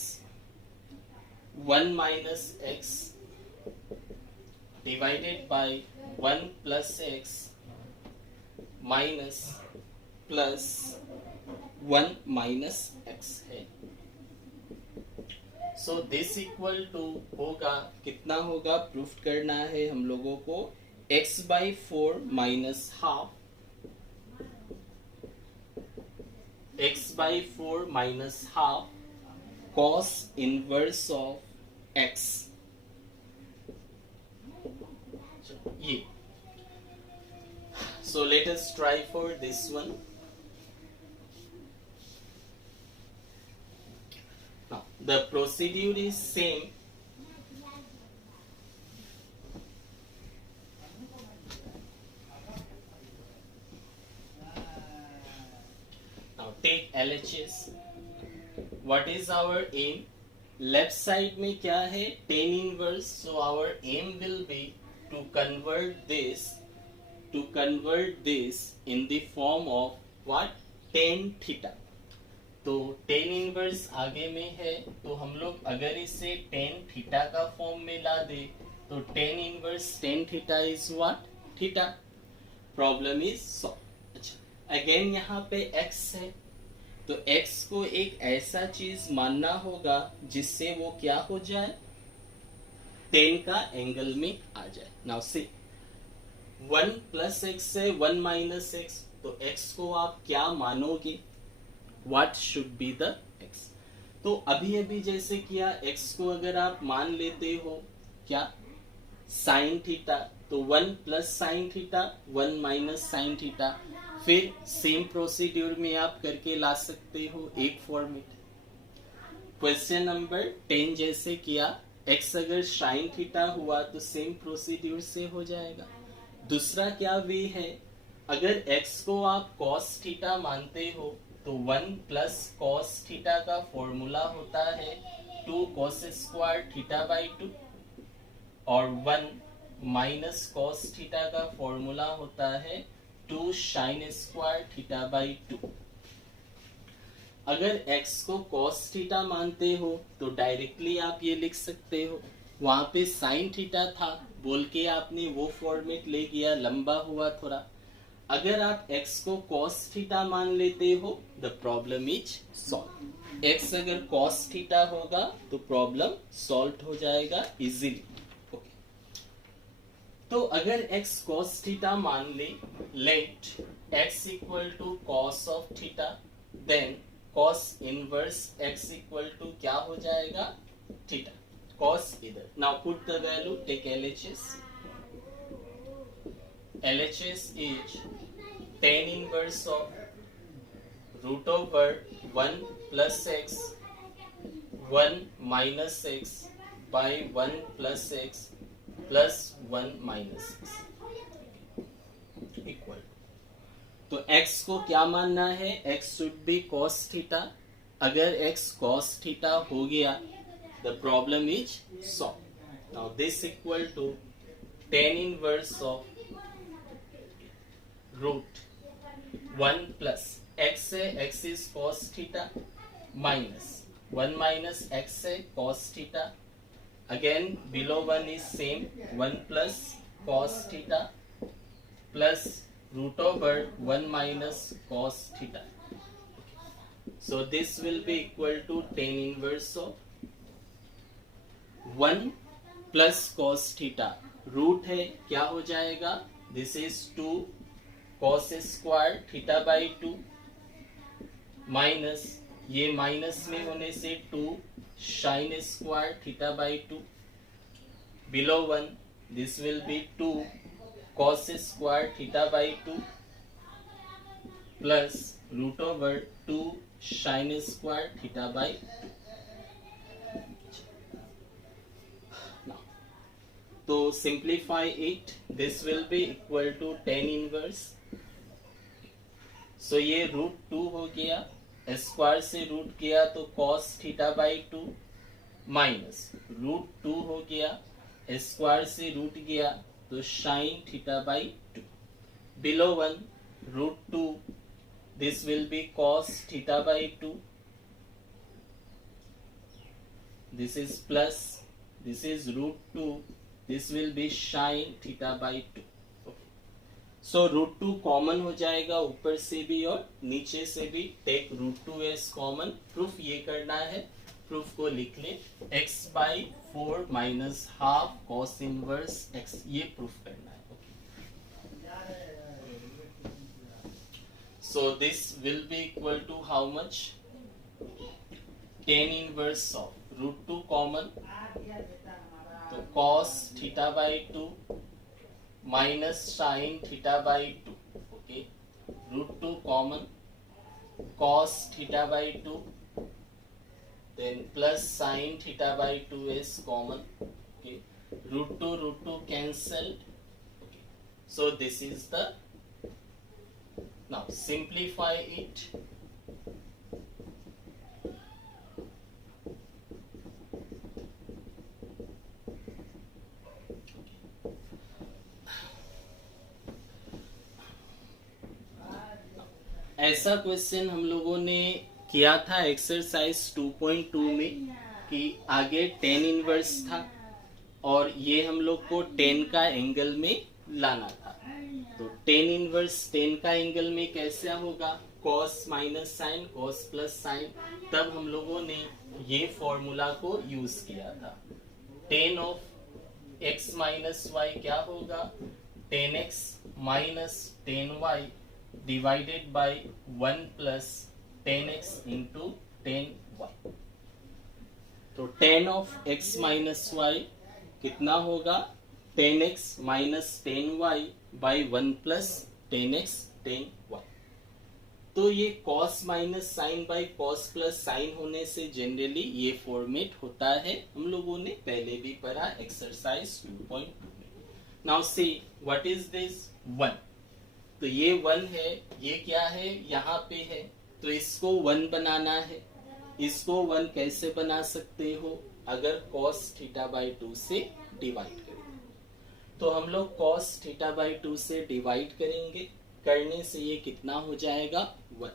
1 minus x divided by 1 plus x minus plus 1 minus x है. सो दिस इक्वल टू होगा, कितना होगा? प्रूफ करना है हम लोगों को. x/4 minus half, x/4 minus half cos inverse of x. ये. So let us try for this one. Now the procedure is same. Now take LHS. What is our aim? Left side में क्या है? tan inverse. So our aim will be to convert this in the form of what? tan theta. तो tan inverse आगे में है, तो हम लोग अगर इसे tan theta का फॉर्म में ला दे तो tan inverse tan theta is what? theta. Problem is solved. अच्छा, अगेन यहाँ पे x है, तो x को एक ऐसा चीज मानना होगा जिससे वो क्या हो जाए? tan का एंगल में आ जाए. नाउ सी, 1 प्लस एक्स से 1 माइनस एक्स, तो x को आप क्या मानोगे? What should be the x? तो अभी अभी जैसे किया, x को अगर आप मान लेते हो क्या? साइन थीटा, तो 1 plus sine theta, 1 minus sine theta. फिर सेम प्रोसीड्यूर में आप करके ला सकते हो एक फॉर्मेट. क्वेश्चन नंबर 10 जैसे किया, x अगर साइन थीटा हुआ तो सेम प्रोसीड्यूर से हो जाएगा. दूसरा क्या वे है? अगर x को आप cos थीटा मानते हो तो 1 प्लस cos थीटा का फॉर्मूला होता है 2 cos स्क्वायर थीटा बाई 2, और 1 माइनस cos थीटा का फॉर्मूला होता है 2 sin स्क्वायर थीटा बाई 2. अगर x को cos थीटा मानते हो तो डायरेक्टली आप ये लिख सकते हो, वहां पे sin थीटा था बोल के आपने वो फॉर्मेट ले गया, लंबा हुआ थोड़ा. अगर आप x को cos थीटा मान लेते हो, the problem is solve. x अगर cos थीटा होगा तो प्रॉब्लम सॉल्व हो जाएगा इजीली. तो अगर x cos थीटा मान ले, let x equal to cos of थीटा, then cos inverse x equal to क्या हो जाएगा, थीटा। कॉस इधर, now put the value, take LHS. LHS is tan inverse of root over 1 plus x 1 minus x by 1 plus x plus 1 minus x equal. तो x को क्या मानना है, x should be cos theta. अगर x cos थीटा हो गया, the problem is solved. Now this equal to tan inverse of root 1 plus x है, x is cos theta minus 1 minus x है cos theta, again below 1 is same 1 plus cos theta plus root over 1 minus cos theta. So this will be equal to tan inverse of 1 plus cos theta, root है क्या हो जाएगा, this is 2 cos square theta by 2 minus ये माइनस में होने से 2 sin square theta by 2 below 1 this will be 2 cos square theta by 2 plus root over 2 sin square theta by 2। तो simplify it, this will be equal to tan inverse. So ये रूट 2 हो गया, स्क्वायर से रूट किया तो cos theta by 2 minus root 2 हो गया, स्क्वायर से रूट गया तो sin theta by 2 below 1 root 2 this will be cos theta by 2, this is plus this is root 2 this will be sin theta by 2। So root 2 common हो जाएगा ऊपर से भी और नीचे से भी, take root 2 as common. Proof ये करना है, प्रूफ को लिख ले, x by 4 minus half cos inverse x, ये प्रूफ करना है। So this will be equal to how much, tan inverse of root 2 common, तो cos theta by 2 minus sin theta by 2, okay, root 2 common, cos theta by 2 then plus sin theta by 2 is common, okay, root 2 cancelled, okay, so this is the, now simplify it, ऐसा क्वेश्चन हम लोगों ने किया था एक्सरसाइज 2.2 में कि आगे tan इनवर्स था और ये हम लोग को tan का एंगल में लाना था। तो tan इनवर्स tan का एंगल में कैसे होगा, cos minus sine cos plus sine, तब हम लोगों ने ये फॉर्मूला को यूज किया था। tan of x minus y क्या होगा, tan x minus tan y divided by 1 plus tan x into tan y। तो tan of x minus y कितना होगा, tan x minus tan y by 1 plus tan x tan y। तो ये cos minus sine by cos plus sine होने से जनरली ये फॉर्मेट होता है, हम लोगों ने पहले भी पढ़ा एक्सरसाइज 2.2 में। Now see what is this 1, तो ये 1 है, ये क्या है यहाँ पे है, तो इसको 1 बनाना है। इसको 1 कैसे बना सकते हो, अगर cos थीटा बाई 2 से डिवाइड करें, तो हम लोग cos थीटा बाई 2 से डिवाइड करेंगे, करने से ये कितना हो जाएगा 1।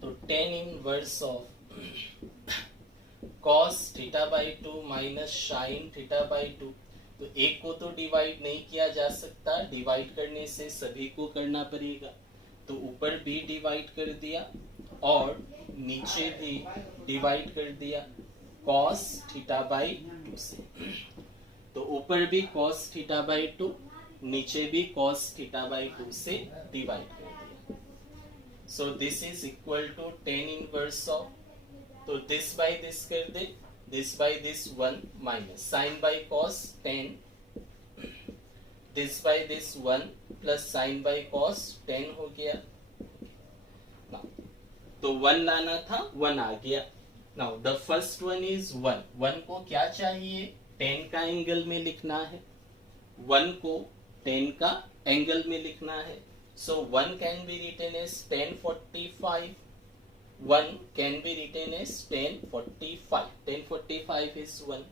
तो tan inverse of cos theta by 2 minus sin theta by 2, तो एक को तो डिवाइड नहीं किया जा सकता, डिवाइड करने से सभी को करना पड़ेगा, तो ऊपर भी डिवाइड कर दिया और नीचे भी डिवाइड कर दिया cos थीटा बाई 2 से। तो ऊपर भी cos थीटा बाई 2, नीचे भी cos थीटा बाई 2 से डिवाइड कर दिया। So this is equal to tan inverse of, तो दिस बाय दिस कर दे, this by this 1 minus sine by cos 10, this by this 1 plus sine by cos 10 हो गया। Now, तो 1 लाना था, 1 आ गया। Now the first one is 1, 1 को क्या चाहिए, 10 का एंगल में लिखना है, 1 को 10 का एंगल में लिखना है। So 1 can be written as 1045, 1 can be written as 1045, 1045 is 1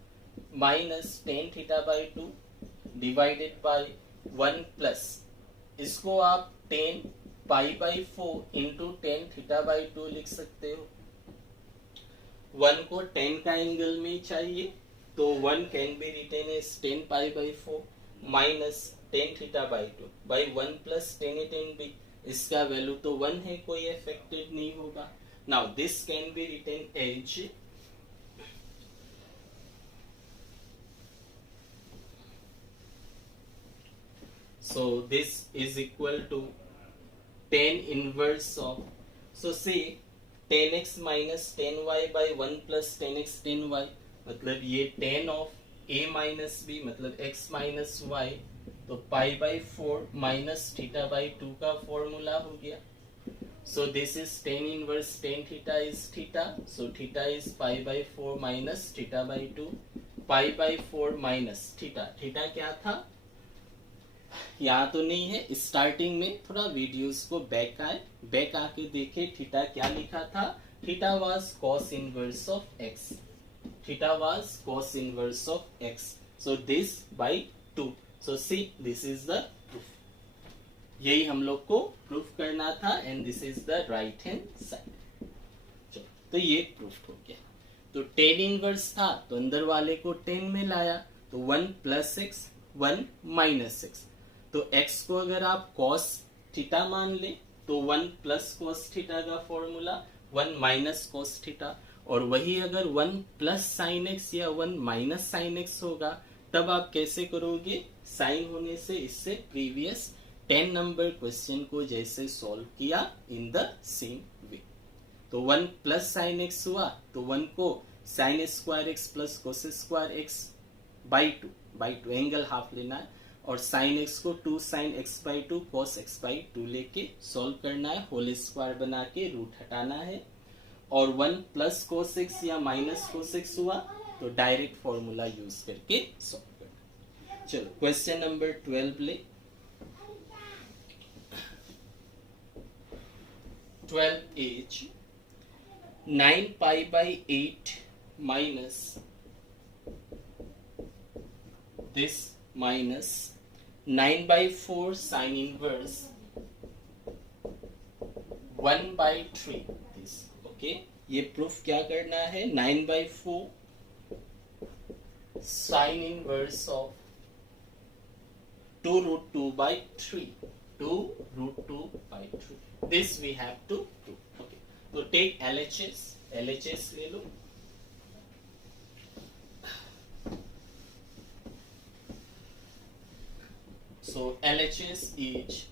minus tan theta by 2 divided by 1 plus, इसको आप 10 pi by 4 into 10 theta by 2 लिख सकते हो। 1 को 10 का एंगल में चाहिए, तो 1 can be written as 10 pi by 4 minus 10 theta by 2 by 1 plus 10 b, इसका वैल्यू तो 1 है, कोई अफेक्टेड नहीं होगा। Now this can be written as so this is equal to 10 inverse of, so say 10x minus 10y by 1 plus 10x 10y, मतलब ये 10 of a minus b मतलब x minus y, तो pi by 4 minus theta by 2 का फॉर्मूला हो गया। So this is 10 inverse 10 theta is theta, so theta is pi by 4 minus theta by 2, pi by 4 minus theta, theta क्या था, यहाँ तो नहीं है, स्टार्टिंग में थोड़ा वीडियोस को बैक आके देखे, थीटा क्या लिखा था, theta was cos inverse of x, theta was cos inverse of x, so this by 2, so C this is the proof, यही हम लोग को प्रूफ करना था, and this is the right hand side. चलो, तो ये प्रूफ हो गया। तो 10 इनवर्स था तो अंदर वाले को 10 में लाया, तो 1 प्लस एक्स 1 माइनस एक्स, तो x को अगर आप cos थीटा मान ले तो 1 प्लस cos थीटा का फॉर्मूला 1 माइनस cos थीटा, और वही अगर 1 प्लस साइन एक्स या 1 माइनस साइन एक्स होगा, तब आप कैसे करोगे, साइन होने से इससे प्रीवियस 10 नंबर क्वेश्चन को जैसे सॉल्व किया इन द सेम वे। तो 1 प्लस साइन एक्स हुआ तो 1 को sign square x plus cos square x by 2 angle half लेना है, और साइन एक्स को 2 sine x by 2 cos x by 2 लेके सॉल्व करना है, होल स्क्वायर बना के रूट हटाना है, और 1 प्लस कोस एक्स या माइनस कोस एक्स हुआ तो डायरेक्ट फॉर्मूला यूज करके सॉल्व करना। चलो क्वेश्चन नंबर 12 ले। 12 is 9 pi by 8 minus this minus 9 by 4 sin inverse 1 by 3 this, okay, ये प्रूफ क्या करना है, 9 by 4 sin inverse of 2 root 2 by 3, 2 root 2 by 3, this we have to do, okay, so take LHS ले लो, so LHS is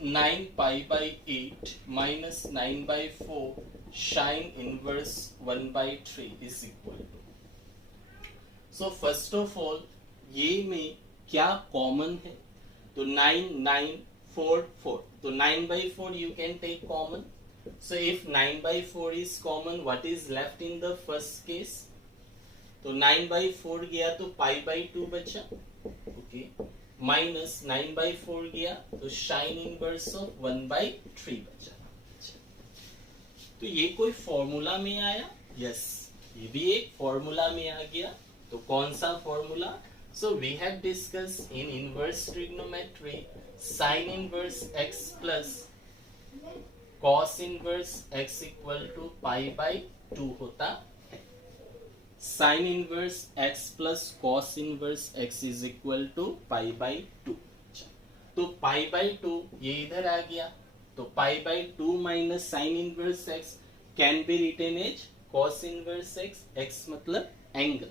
9 pi by 8 minus 9 by 4 sin inverse 1 by 3 is equal to, so first of all ये में क्या कॉमन है, तो 9 9 4 4, तो 9 by 4 you can take common, so if 9 by 4 is common, what is left in the first case, तो 9 by 4 गया तो pi by 2 बचा, okay, माइनस 9 by 4 गया तो साइन इनवर्स ऑफ 1 by 3 बचा। तो ये कोई फॉर्मूला में आया, यस, ये भी एक फॉर्मूला में आ गया, तो कौन सा formula, so we have discuss in inverse trigonometry sine inverse x plus cos inverse x equal to pi by 2 होता है, sine inverse x plus cos inverse x is equal to pi by 2, तो पाई बाई 2 ये इधर आ गया, तो pi by 2 minus sine inverse x can be written as cos inverse x मतलब angle,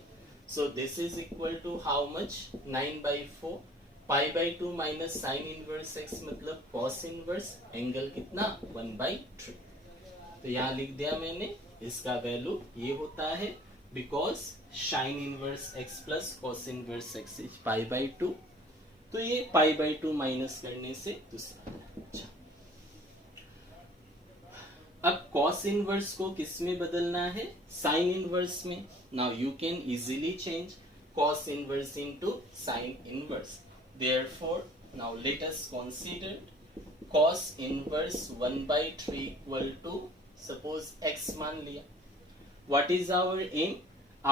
so this is equal to how much, 9 by 4, pi by two minus sine inverse x मतलब कॉस इनवर्स एंगल कितना 1/3। तो यहाँ लिख दिया मैंने, इसका वैल्यू ये होता है because sign inverse X plus cos inverse x is pi by two. तो ये पाई बाई टू माइनस करने से दूसरा। अच्छा, अब कॉस इनवर्स को किस में बदलना है? साइन इनवर्स में। Now you can easily change cos inverse into sin inverse. Therefore, now let us consider cos inverse 1/3 equal to suppose x मान लिया. What is our aim?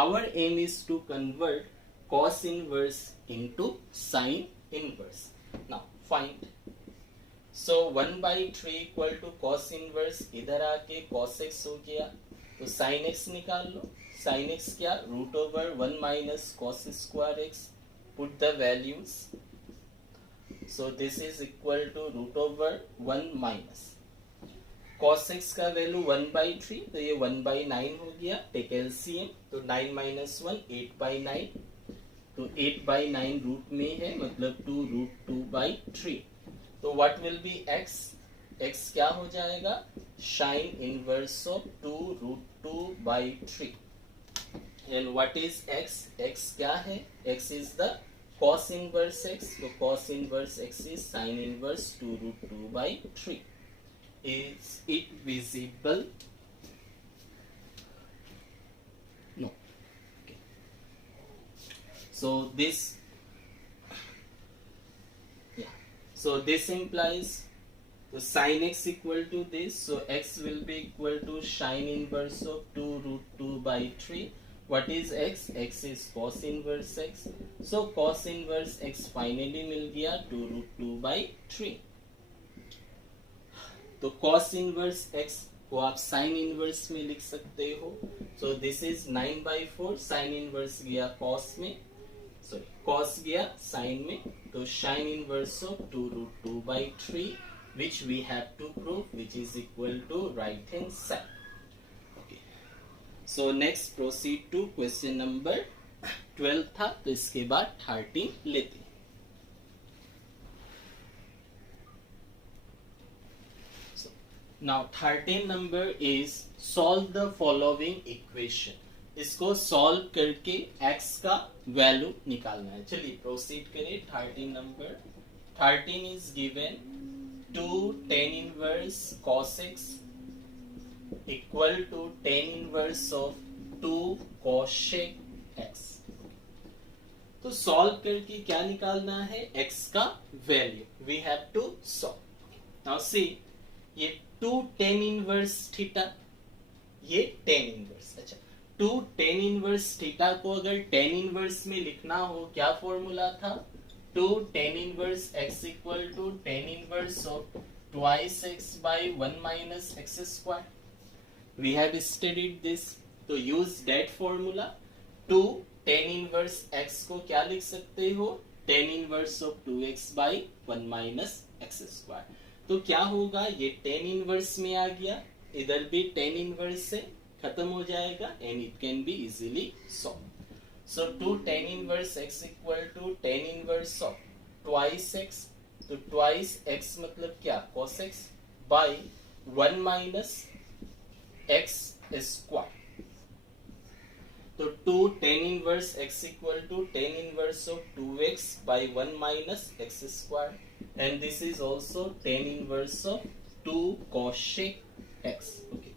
Our aim is to convert cos inverse into sin inverse. Now find. So 1/3 equal to cos inverse, इधर आके cos x हो गया, तो sin x निकाल लो. Sin x क्या? Root over 1 minus cos square x. Put the values. So this is equal to root over 1 minus cos x का वैल्यू 1/3, तो ये 1/9 हो गया. टेक एलसीएम, तो 9 माइनस 1 8/9, तो 8/9 रूट में है मतलब 2 रूट 2/3. तो what will be x? x क्या हो जाएगा? Sine inverse of 2 root 2/3. And what is x? x क्या है? x is the cos inverse x. So cos inverse x is sin inverse 2 root 2/3. Is it visible? No. Okay. So this, yeah. So this implies so sin x equal to this. So x will be equal to sin inverse of 2 root 2/3. What is x? x is cos inverse x. So cos inverse x finally मिल गया 2 root 2/3. तो cos inverse x को आप sin inverse में लिख सकते हो. So this is 9/4. sin inverse गया cos में, sorry cos गया sin में, तो sin inverse of 2 root 2/3 which we have to prove, which is equal to right hand side. So next proceed to question number 12 था, तो इसके बाद 13 लेते हैं. So now 13 number is solve the following equation. इसको solve करके x का वैल्यू निकालना है. चलिए proceed करें. 13 number 13 is given 2 tan inverse cos x equal to tan inverse of 2 cosec x. तो सॉल्व करके क्या निकालना है? x का value. We have to solve. Now see, ये 2 tan inverse थीटा, ये tan inverse. अच्छा, 2 tan inverse थीटा को अगर tan inverse में लिखना हो, क्या फॉर्मूला था? 2 tan inverse x equal to tan inverse of twice x by 1 minus x square. We have studied this. तो use that formula. 2 tan inverse x को क्या लिख सकते हो? tan inverse of 2x by 1 minus x square. तो क्या होगा? ये tan inverse में आ गया, इधर भी tan inverse से खत्म हो जाएगा and it can be easily solved. So 2 tan inverse x equal to tan inverse of twice x. तो twice x मतलब क्या? cos x by 1 minus x square. तो 2 tan inverse x equal to tan inverse of 2x by 1 minus x square, and this is also tan inverse of 2 cosec x. Okay.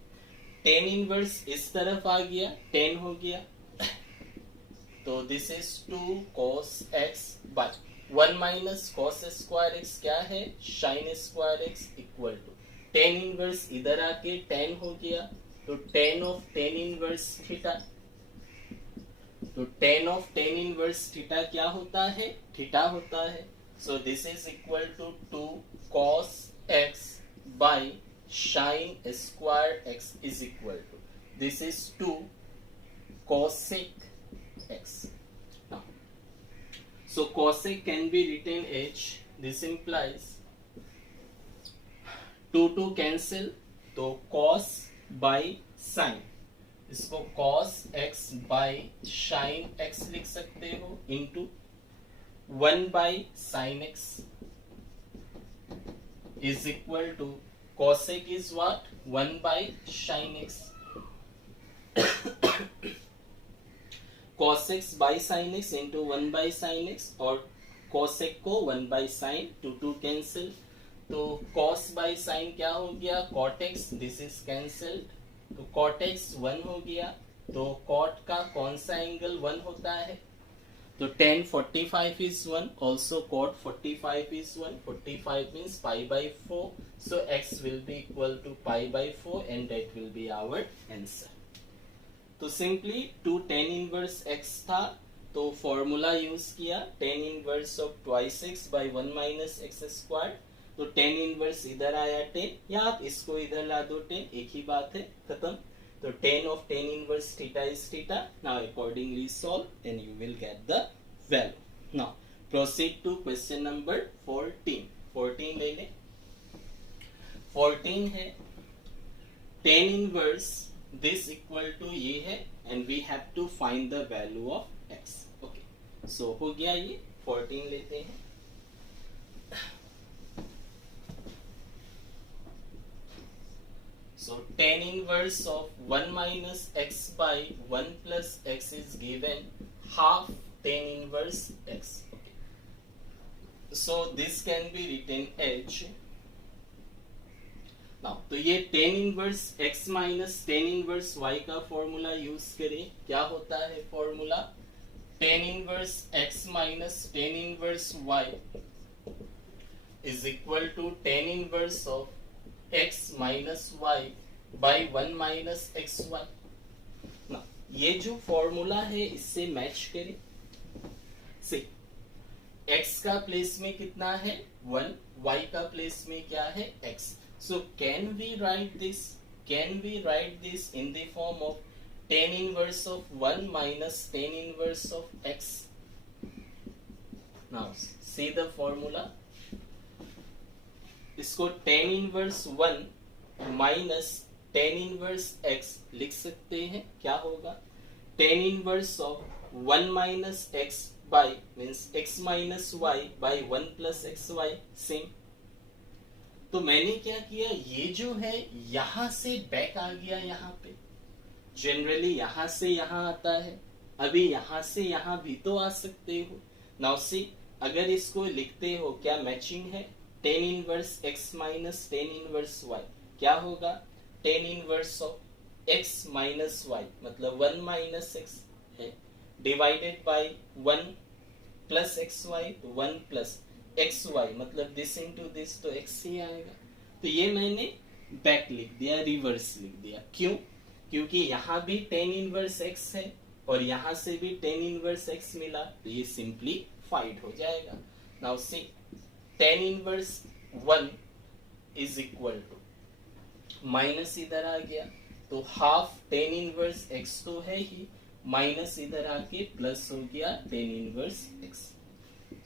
tan inverse इस तरफ आ गया, tan हो गया, तो this is 2 cos x by 1 minus cos square x क्या है? sin square x equal to tan inverse इधर आके tan हो गया, तो tan of tan inverse theta. तो tan of tan inverse theta क्या होता है? थीटा होता है. So this is equal to 2 cos x by sin square x is equal to, this is 2 cosec x. Now, so cosec can be written as, this implies 2 cancel, तो cos by sin, इसको cos x by sin x लिख सकते हो, into 1 by sin x is equal to cosec is what? 1 by sin x. cos x by sin x into 1 by sin x, और cosec को 1 by sin, टू कैंसिल, तो cos by sin क्या हो गया? cot x, this is cancelled, तो cot x 1 हो गया, तो cot का कौन सा एंगल 1 होता है? तो tan 45 is 1, also cot 45 is 1, 45 means pi by 4, so x will be equal to pi by 4 and that will be our answer. तो simply two tan inverse x था, तो फॉर्मूला यूज किया tan inverse of twice x by 1 minus x square, तो tan इनवर्स इधर आया 10, या आप इसको इधर ला दो 10, एक ही बात है, खत्म. तो tan of tan inverse theta is theta. Now accordingly solve and you will get the value. Now proceed to question number 14. 14 ले ले. 14 है tan inverse this equal to ये है and we have to find the value of x. Okay. So हो गया ये. 14 लेते हैं. So tan inverse of 1 minus x by 1 plus x is given half tan inverse x. Okay. So this can be written as, now तो ये tan inverse x minus tan inverse y का फॉर्मूला यूज करें. क्या होता है formula? tan inverse x minus tan inverse y is equal to tan inverse of x minus y by 1 minus xy. ना ये जो फॉर्मूला है इससे मैच करें. सी x का प्लेस में कितना है 1, y का प्लेस में क्या है x. So can we write this? Can we write this in the form of tan inverse of 1 minus tan inverse of x. Now see the formula. इसको tan inverse 1 minus tan inverse x लिख सकते हैं. क्या होगा? tan inverse of 1 minus x by means x minus y by 1 plus x y. Same. तो मैंने क्या किया, ये जो है यहां से बैक आ गया यहाँ पे. जनरली यहां से यहां आता है, अभी यहां से यहां भी तो आ सकते हो. नाउ सी अगर इसको लिखते हो क्या मैचिंग है? tan inverse x minus tan inverse y क्या होगा? tan inverse of x minus y मतलब 1 माइनस x है divided by 1 plus x y, तो 1 प्लस एक्स वाई मतलब दिस इनटू दिस, तो x ही आएगा. तो ये मैंने बैक लिख दिया, रिवर्स लिख दिया. क्यों? क्योंकि यहाँ भी tan इनवर्स x है और यहाँ से भी tan इनवर्स x मिला, तो ये सिंपलीफाइड हो जाएगा. Now see tan inverse 1 is equal to minus इधर आ गया, तो हाफ tan इनवर्स x तो है ही, माइनस इधर आके प्लस हो गया tan इनवर्स x.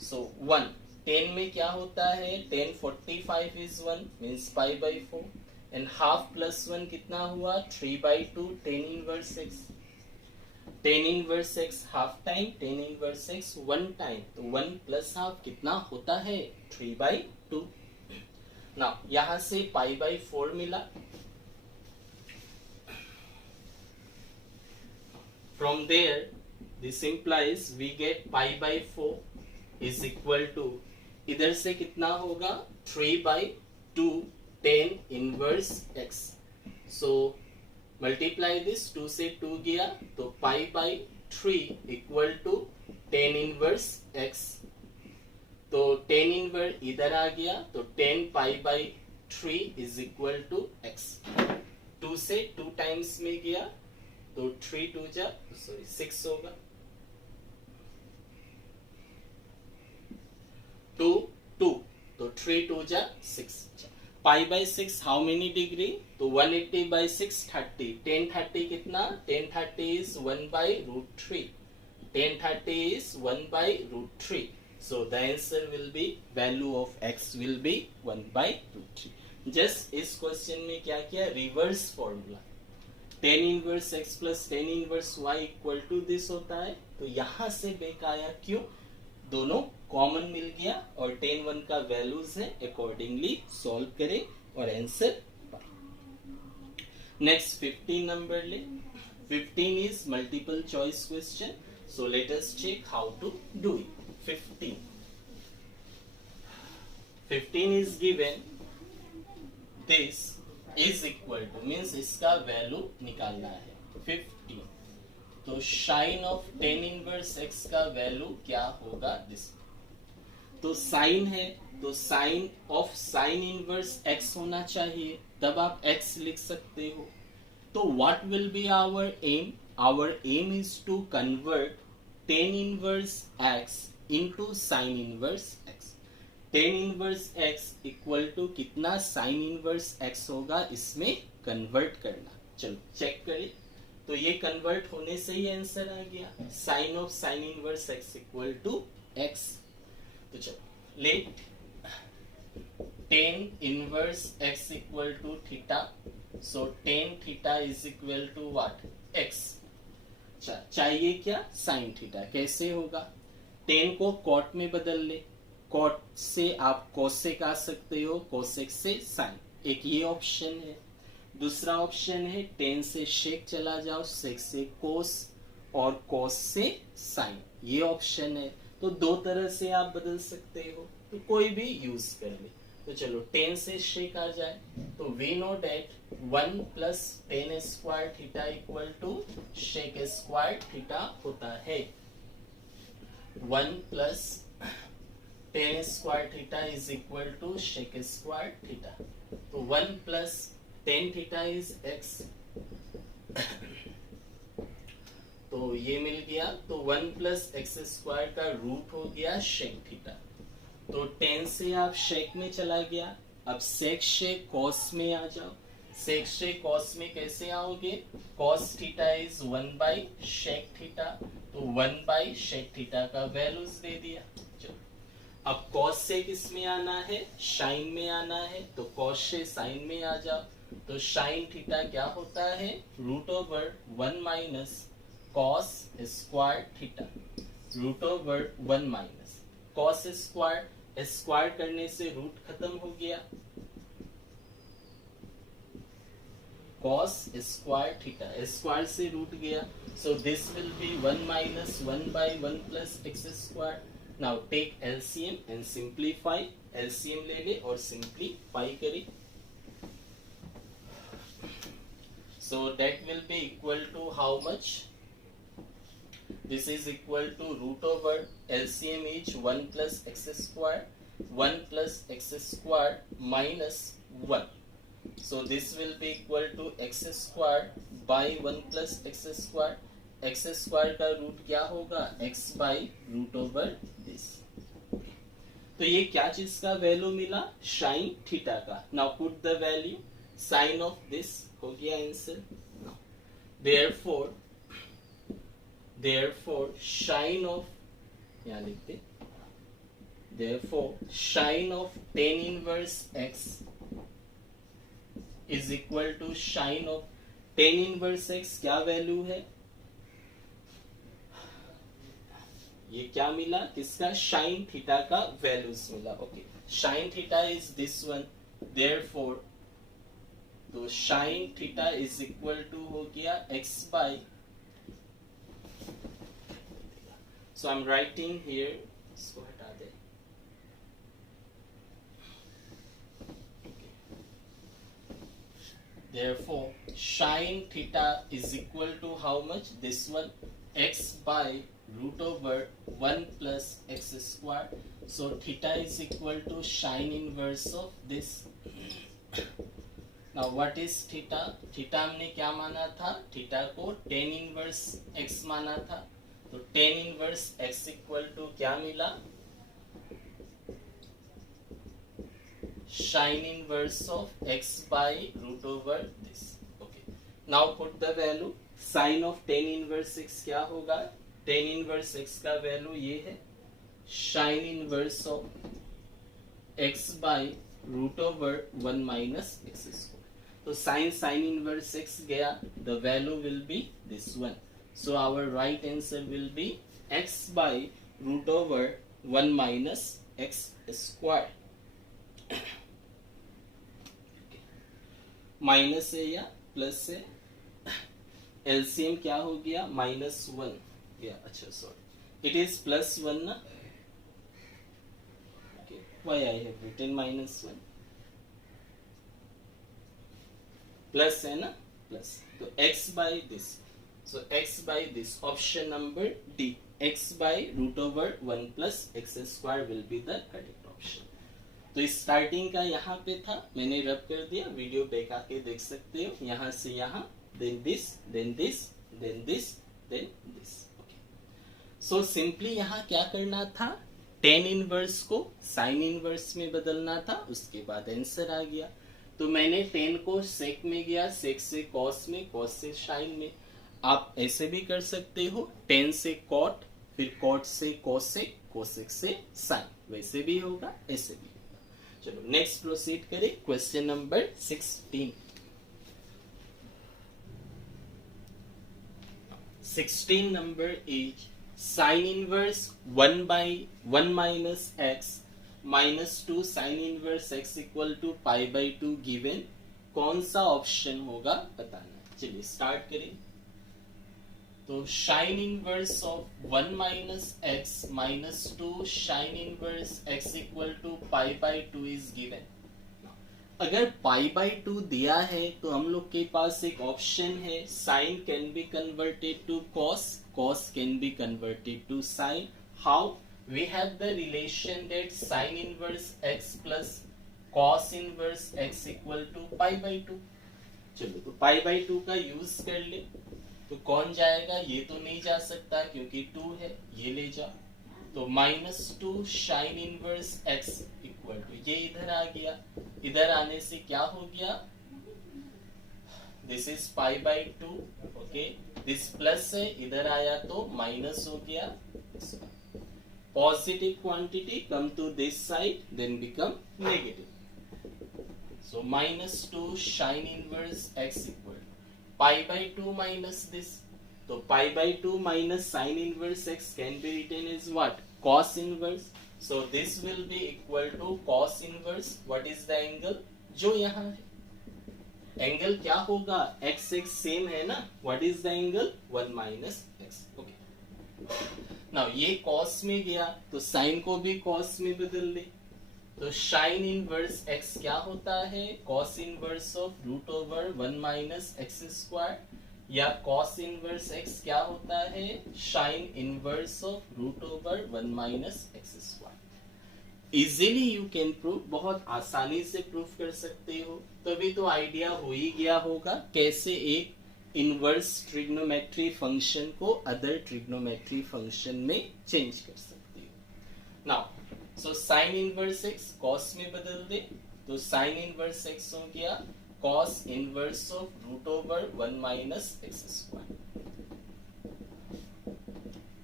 सो 1 10 में क्या होता है? tan 45 is 1 means pi by 4 and half plus 1 कितना हुआ? 3/2 tan inverse x. tan inverse x half time, tan inverse x 1 time, तो 1 प्लस हाफ कितना होता है? 3/2. नाउ यहां से पाई बाई 4 मिला. From there this implies we get pi by 4 is equal to, इधर से कितना होगा? 3/2 tan inverse x. So multiply this, 2 से 2 गया तो pi by 3 equal to tan inverse x. तो tan इनवर्स इधर आ गया तो tan pi by 3 is equal to x. 2 से 2 टाइम्स में गया तो 3 2 जा 6 होगा. 2 2 तो 3 2 जा 6. Pi by 6 how many degree? तो 180 बाई 6 30. tan 30 कितना? tan 30 is 1 by root 3. tan 30 is 1 by root 3. So the answer will be, value of x will be 1 by root 3. Just इस क्वेश्चन में क्या किया? Reverse formula. tan inverse x plus tan inverse y equal to this होता है, तो यहां से बैक आया. क्यों? दोनों कॉमन मिल गया और tan 1 का वैल्यूज है, अकॉर्डिंगली सॉल्व करें और आंसर पाए। नेक्स्ट 15 नंबर ले। 15 is multiple choice question, so let us check how to do it. 15 is given, this is equal to means इसका वैल्यू निकालना है 15, तो sine of tan inverse x का वैल्यू क्या होगा दिस, तो साइन है तो sine of sine inverse x होना चाहिए, तब आप x लिख सकते हो। तो what will be our aim? Our aim is to convert tan inverse x into sin inverse x. tan inverse x equal to कितना sin inverse x होगा, इसमें कन्वर्ट करना। चलो चेक करें, तो ये कन्वर्ट होने से ही आंसर आ गया, sin of sin inverse x equal to x। तो चलो let tan inverse x equal to theta, so tan theta is equal to what, x। चाहिए क्या, sin थीटा। कैसे होगा, tan को cot में बदल ले, cot से आप cosec आ सकते हो, cosec से sin, एक ये ऑप्शन है। दूसरा ऑप्शन है tan से sec चला जाओ, sec से cos और cos से sin, ये ऑप्शन है। तो दो तरह से आप बदल सकते हो, तो कोई भी यूज कर ले। तो चलो tan से sec आ जाए, तो we know that 1 plus tan square theta equal to sec square theta होता है। 1 plus tan square theta is equal to sec square theta, तो 1 plus tan theta is x, तो ये मिल गया। तो 1 प्लस एक्स स्क्वायर का रूट हो गया sec थीटा, तो tan से आप sec में चला गया, अब sec से cos में आ जाओ। sec से cos में कैसे आओगे, cos theta is 1 by sec theta, तो 1 बाई sec थीटा का वैल्यूज दे दिया। चलो अब cos से किस में आना है, sin में आना है, तो cos से sin में आ जाओ। तो sin थीटा क्या होता है, root over 1 minus cos square theta, root over 1 minus cos square, square करने से रूट खत्म हो गया, cos स्क्वायर थीटा, स्क्वायर से रूट गया, so this will be 1 minus 1 by 1 plus x square. Now take LCM and simplify, LCM ले ले और सिंप्लीफाई करें, so that will be equal to how much, this is equal to root over LCM is 1 plus x square, 1 plus x square minus 1, so this will be equal to x square by 1 plus x square, x square का रूट क्या होगा, x by root over this। तो ये क्या चीज का वैल्यू मिला, sin थीटा का। Now put the value, sin of this हो गया आंसर। therefore sin of, यहाँ लिखते, therefore sin of tan inverse x is equal to sin of tan inverse x, क्या वैल्यू है, ये क्या मिला, किसका, sin थीटा का वैल्यूज मिला। Okay, sin theta is this one, therefore तो sin theta is equal to हो गया x by, so I'm writing here, इसको हटा दे, therefore sin theta is equal to how much, this one, x by root over 1 plus x square, so theta is equal to sin inverse of this। now what is theta, theta हमने क्या माना था, theta को tan inverse x माना था, तो tan inverse x equal to क्या मिला, sin इनवर्स of x by root over this. Okay, now put the value, sin of tan inverse x क्या होगा, tan इनवर्स x का वैल्यू ये है, sin इनवर्स of x by root over 1 minus x square. तो sin इनवर्स x गया, the value will be this one. So our right answer will be x by root over 1 minus x square, minus है या प्लस है, एलसीएम क्या हो गया -1 या अच्छा सॉरी इट इज +1 ना, why I have written -1, plus है ना प्लस, तो x by this, so x by this option number D, x by √1 plus x square will be the correct option. तो स्टार्टिंग का यहाँ पे था, मैंने रब कर दिया, वीडियो बैक आके देख सकते हो, यहाँ से यहाँ, then this then this then this then this. So simply यहाँ क्या करना था, टेन इनवर्स को साइन इनवर्स में बदलना था, उसके बाद आंसर आ गया। तो मैंने टेन को सेक में गया, सेक से कॉस में, कॉस से साइन में। आप ऐसे भी कर सकते हो, टेन से कॉट, फिर कॉट से कोसेक, कोसेक से साइन, वैसे भी होगा ऐसे भी होगा। चलो नेक्स्ट प्रोसीड करें, क्वेश्चन नंबर 16। 16 नंबर is sine inverse 1 by 1 minus x -2 sine inverse x equal to π/2 given, कौन सा ऑप्शन होगा बताना। चलिए स्टार्ट करें। तो sine inverse of 1 minus x -2 sine inverse x equal to π/2 is given. अगर π/2 दिया है तो हम लोग के पास एक ऑप्शन है, sine can be converted to cos, cos can be converted to sin. How? We have the relation that sin inverse x plus cos inverse x equal to π/2। चलो तो π/2 का यूज कर ले, तो कौन जाएगा, ये तो नहीं जा सकता क्योंकि 2 है, ये ले जा, तो -2 sin inverse x equal to, ये इधर आ गया, इधर आने से क्या हो गया, this is π/2, okay, this plus है, इधर आया तो माइनस हो गया, positive quantity come to this side then become negative, so -2 sine inverse x equal π/2 minus this, तो π/2 minus sine inverse x can be written as what, cos inverse, so this will be equal to cos inverse, what is the angle, जो यहाँ है, एंगल क्या होगा, एक्स एक्स सेम है ना, what is the angle 1 minus x, okay. Now ये कॉस में गया तो साइन को भी कॉस में बदल दे, तो साइन इनवर्स एक्स क्या होता है, cos inverse of √1 minus x square, या कॉस इनवर्स एक्स क्या होता है, sine inverse of √1 minus x square. Easily you can prove, बहुत आसानी से प्रूव कर सकते हो, तभी तो आइडिया हो ही गया होगा कैसे एक इनवर्स ट्रिग्नोमेट्री फंक्शन को अदर ट्रिग्नोमेट्री फंक्शन में चेंज कर सकते हो। Now so sine inverse x cos में बदल दे, तो साइन इनवर्स एक्स हो गया cos inverse of √1 minus x square,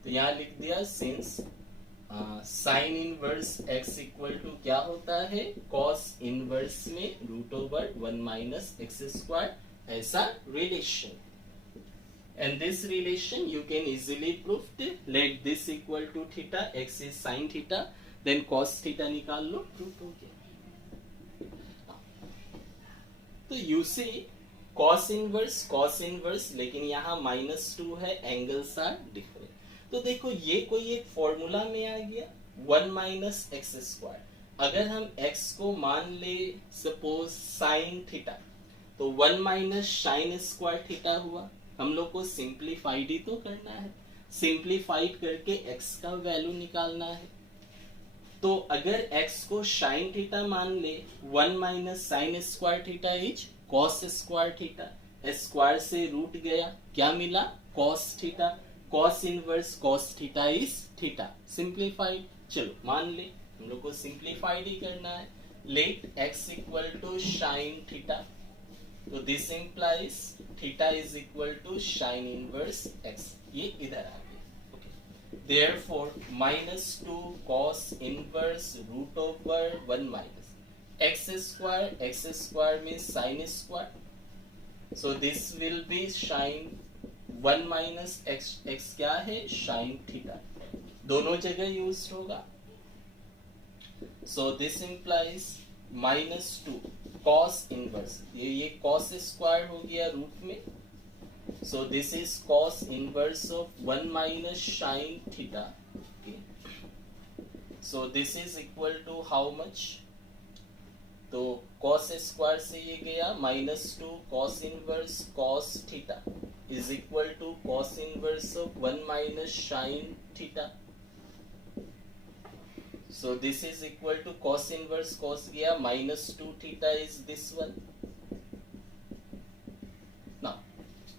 तो यहां लिख दिया since sine inverse x equal to क्या होता है, cos इनवर्स में √1 माइनस एक्स स्क्वायर, ऐसा relation, and this relation you can easily prove, let this equal to theta, x is sine theta, then cos theta निकाल लो, प्रूफ हो गया। तो यू से cos इनवर्स, लेकिन यहाँ -2 है, एंगल्स आर डिफरेंट, तो देखो ये कोई एक फॉर्मूला में आ गया 1 माइनस एक्स स्क्वायर, अगर हम x को मान ले सपोज साइन थीटा, तो 1 माइनस साइन स्क्वायर थीटा हुआ, हम लोग को सिंप्लीफाइड ही तो करना है, सिंप्लीफाइड करके x का वैल्यू निकालना है, तो अगर x को साइन थीटा मान ले, 1 minus sine square theta is cos square theta, square से रूट गया, क्या मिला, cos theta, cos inverse cos theta is theta, simplified, चलो मान ले, हम लोग को सिंप्लीफाइड ही करना है, let x equal to sine theta, तो this implies theta is equal to sine inverse x, ये इधर आ गया, okay, therefore -2 cos inverse √1 minus x square में sine square, so this will be sine 1 minus x क्या है, साइन थीटा, दोनों जगह यूज होगा, so this implies -2 cos inverse, ये कॉस स्क्वायर हो गया रूट में, so this is cos inverse of 1 minus sine theta. So this is equal to how much, तो कॉस स्क्वायर से ये गया -2 cos inverse cos theta is equal to cos inverse of 1 minus sine theta. So this is equal to cos inverse cos गया -2 theta is this one. Now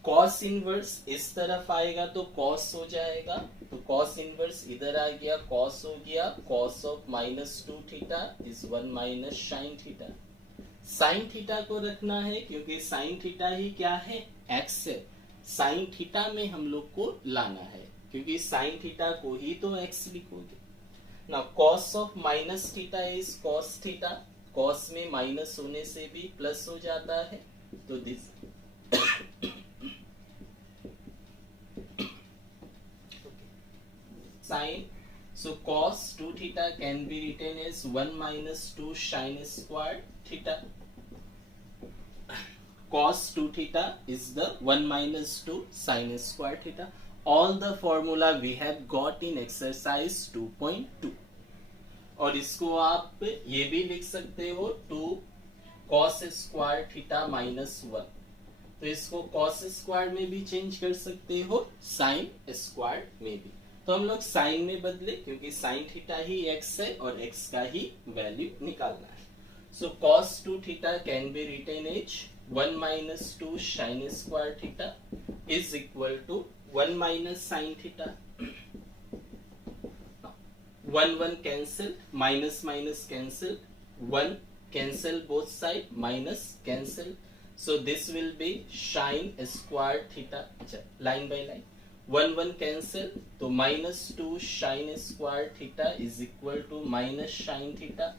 cos inverse इस तरफ आएगा तो cos हो जाएगा, तो cos inverse इधर आ गया cos हो गया, cos of -2 theta is 1 minus sin theta. sin theta को रखना है क्योंकि sin theta ही क्या है, x है, sin theta में हम लोग को लाना है क्योंकि sin theta को ही तो x लिखोगे। Now cos of minus theta is cos theta, cos में माइनस होने से भी प्लस हो जाता है, तो this sin, so cos 2 theta can be written as 1 minus 2 sin square theta. Cos 2 theta is the 1 minus 2 sin square theta. All the formula we have got in exercise 2.2. और इसको आप ये भी लिख सकते हो 2 cos स्क्वायर थीटा -1, तो इसको cos स्क्वायर में भी चेंज कर सकते हो, sin स्क्वायर में भी। तो हम लोग sin में बदले क्योंकि sin थीटा ही x है और x का ही वैल्यू निकालना है। So cos 2 theta can be written as 1 minus 2 sin square theta is equal to 1 minus sin theta. 1 cancel, minus minus cancel, 1 cancel both side, minus cancel, so this will be sin square theta. अच्छा, line by line 1 cancel, तो -2 sin square theta is equal to minus sin theta,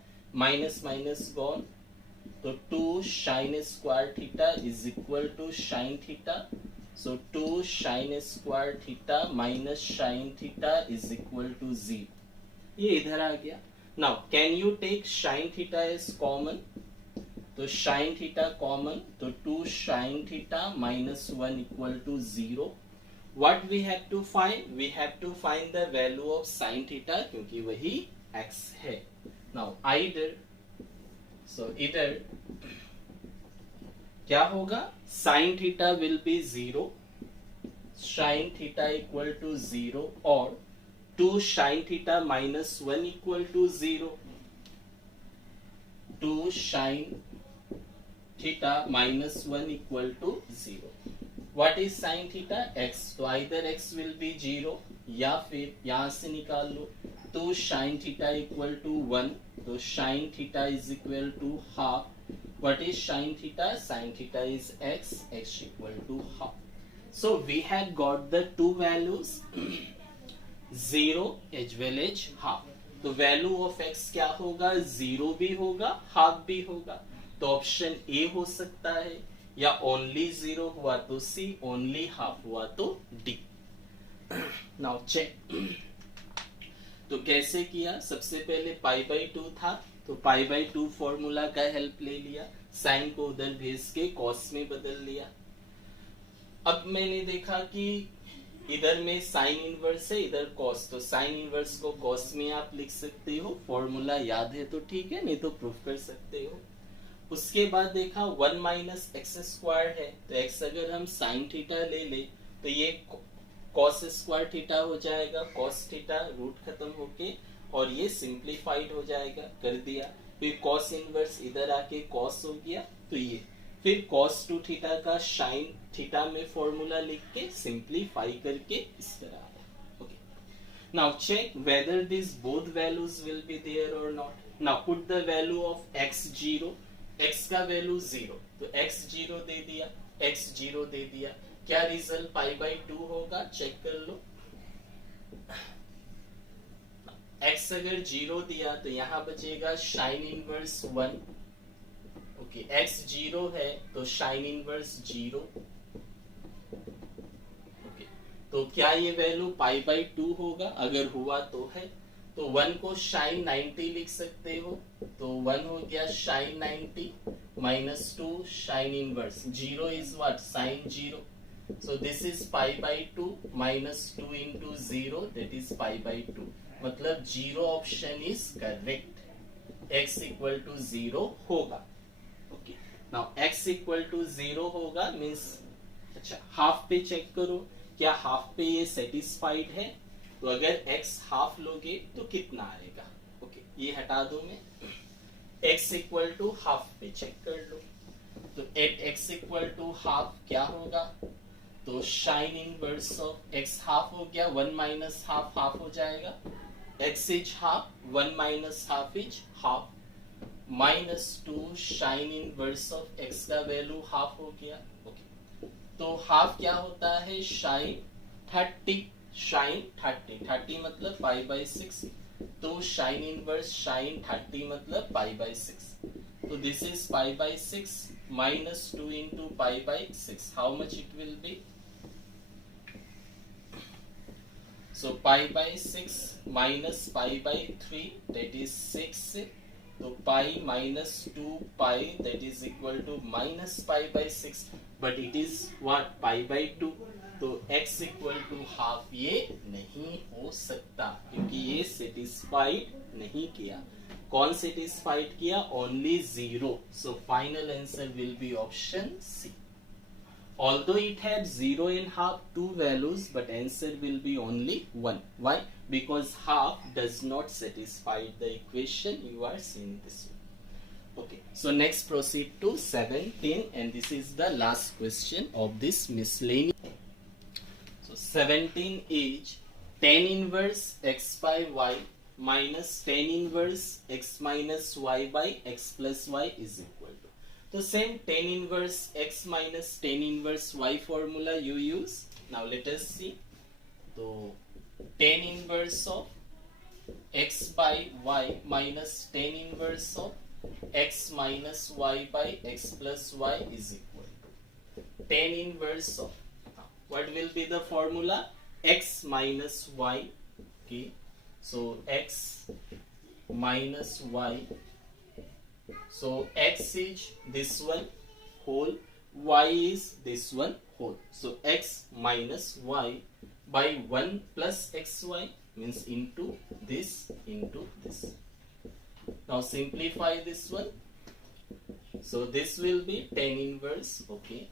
minus minus gone, तो 2 sin square theta is equal to sin theta. So 2 sin square theta minus sin theta is equal to 0. ये इधर आ गया। Now can you take sin theta as common? तो sin theta common, तो 2 sin theta minus 1 equal to 0. What we have to find? We have to find the value of sin theta क्योंकि वही x है। Now either, so either क्या होगा, sin theta will be 0, sin theta equal to 0 or 2 sin theta minus 1 equal to 0, 2 sin theta minus 1 equal to 0. What is sin theta? x, तो either x will be 0 या फिर यहां से निकाल लो 2 sin theta equal to 1, तो sin theta is equal to half. What is sin theta? Sin theta is x, x equal to half. So we have got the two values 0 as well as half. तो वैल्यू ऑफ x क्या होगा, 0 भी होगा हाफ भी होगा, तो ऑप्शन ए हो सकता है, या ओनली 0 हुआ तो सी, ओनली हाफ हुआ तो डी। नाउ चेक, तो कैसे किया, सबसे पहले π/2 था तो π/2 फॉर्मूला का हेल्प ले लिया, साइन को उधर भेज के कॉस में बदल लिया। अब मैंने देखा कि इधर में साइन इनवर्स है, इधर कॉस, तो साइन इनवर्स को कॉस में आप लिख सकते हो, फॉर्मूला याद है तो ठीक है, नहीं तो प्रूफ कर सकते हो। उसके बाद देखा 1 माइनस एक्स स्क्वायर है, तो एक्स अगर हम साइन थीटा ले ले तो ये कॉस स्क्वायर थीटा हो जाएगा, कॉस थीटा रूट खत्म होके और ये सिंप्लीफाइड हो जाएगा, कर दिया। फिर कॉस इनवर्स इधर आके कॉस हो गया, तो ये फिर cos 2 थीटा का sin थीटा में फॉर्मूला लिख के सिंप्लीफाई करके इस तरह। Okay, now check whether this both values will be there और not. Now put the value of x0, x का वैल्यू 0, तो x0 दे दिया, x0 दे दिया, क्या रिजल्ट π/2 होगा, चेक कर लो। x अगर 0 दिया तो यहाँ बचेगा sin इनवर्स 1, ओके, x 0 है तो sin इनवर्स 0, ओके, तो क्या ये वैल्यू π/2 होगा, अगर हुआ तो है, तो 1 को साइन 90 लिख सकते हो, तो 1 हो गया sine 90 minus 2 sine inverse, 0 is what sine 0, so this is pi by 2 minus 2 into 0, that is pi by 2, मतलब 0 option is correct, x equal to 0 होगा। Okay, now x equal to 0 होगा मीन्स, अच्छा हाफ पे चेक करो, क्या हाफ पे ये सेटिस्फाइड है, तो अगर x हाफ लोगे तो कितना आएगा, ओके ये हटा दो मैं, x इक्वल टू हाफ पे चेक कर लो, तो at x equal to half क्या होगा, तो sine inverse of x half हो गया, 1 माइनस हाफ हाफ हो जाएगा, x is half, 1 minus half is half, minus 2 sine inverse of x का वैल्यू हाफ हो गया। ओके, तो हाफ क्या होता है, साइन 30, साइन 30 मतलब पाई बाई 6, तो साइन इनवर्स साइन 30 मतलब पाई बाई 6, तो this is pi by 6 minus 2 into pi by 6, how much it will be, so pi by 6 minus pi by 3, that is 6, so pi minus 2 pi, that is equal to minus pi by 6, but it is what, pi by 2, तो x इक्वल टू हाफ ये नहीं हो सकता, क्योंकि ये सेटिस्फाइड नहीं किया, कौन सेटिस्फाइड किया, only 0, so final answer will be option C, although it had 0 and half, two values, but answer will be only 1, why, because half does not satisfy the equation you are seeing this way. Okay, so next proceed to 17, and this is the last question of this miscellaneous. So 17 is tan inverse x by y minus tan inverse x minus y by x plus y is equal to, तो same tan inverse x minus tan inverse y formula you use. Now let us see. तो tan inverse of x by y minus tan inverse of x minus y by x plus y is equal to tan inverse of, what will be the formula, x minus y, okay, so x minus y, so x is this one whole, y is this one whole, so x minus y by 1 plus xy means into this, now simplify this one, so this will be tan inverse, okay,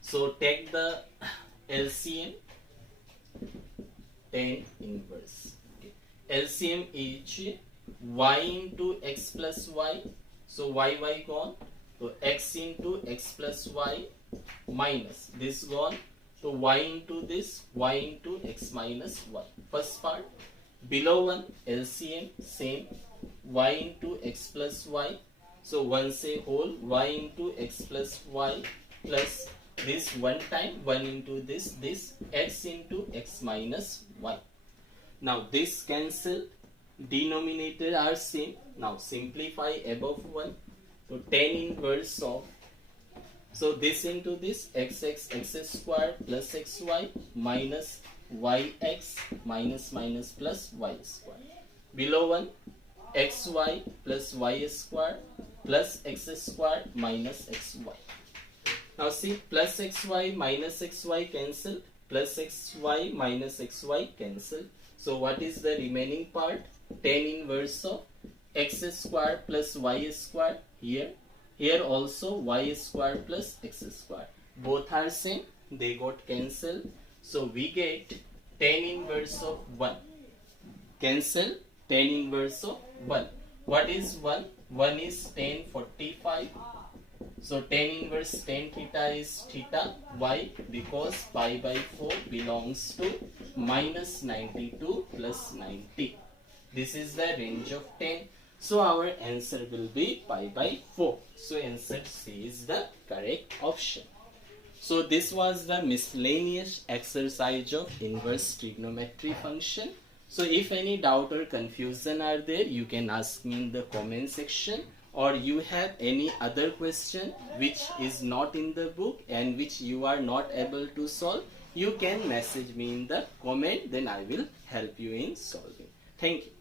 so take the LCM, tan inverse, okay. LCM is y into x plus y, so y gone, so x into x plus y minus this gone, so y into this, y into x minus y, first part, below one LCM same, y into x plus y, so 1 say whole, y into x plus y plus this one time 1 into this x into x minus y, now this cancel, denominator are same, now simplify above one, so tan inverse of, so this into this x square plus xy minus yx minus plus y square, below one xy plus y square plus x square minus xy. Now see, plus xy minus xy cancel, plus xy minus xy cancel, so what is the remaining part, tan inverse of x square plus y square, here also y square plus x square, both are same, they got cancelled, so we get tan inverse of 1, cancel tan inverse of 1, what is 1, 1 is tan 45, so tan inverse tan theta is theta, why, because pi by 4 belongs to minus 92 plus 90, this is the range of tan, so our answer will be pi by 4, so answer C is the correct option. So this was the miscellaneous exercise of inverse trigonometry function. So if any doubt or confusion are there, you can ask me in the comment section, or you have any other question which is not in the book and which you are not able to solve, you can message me in the comment, then I will help you in solving. Thank you.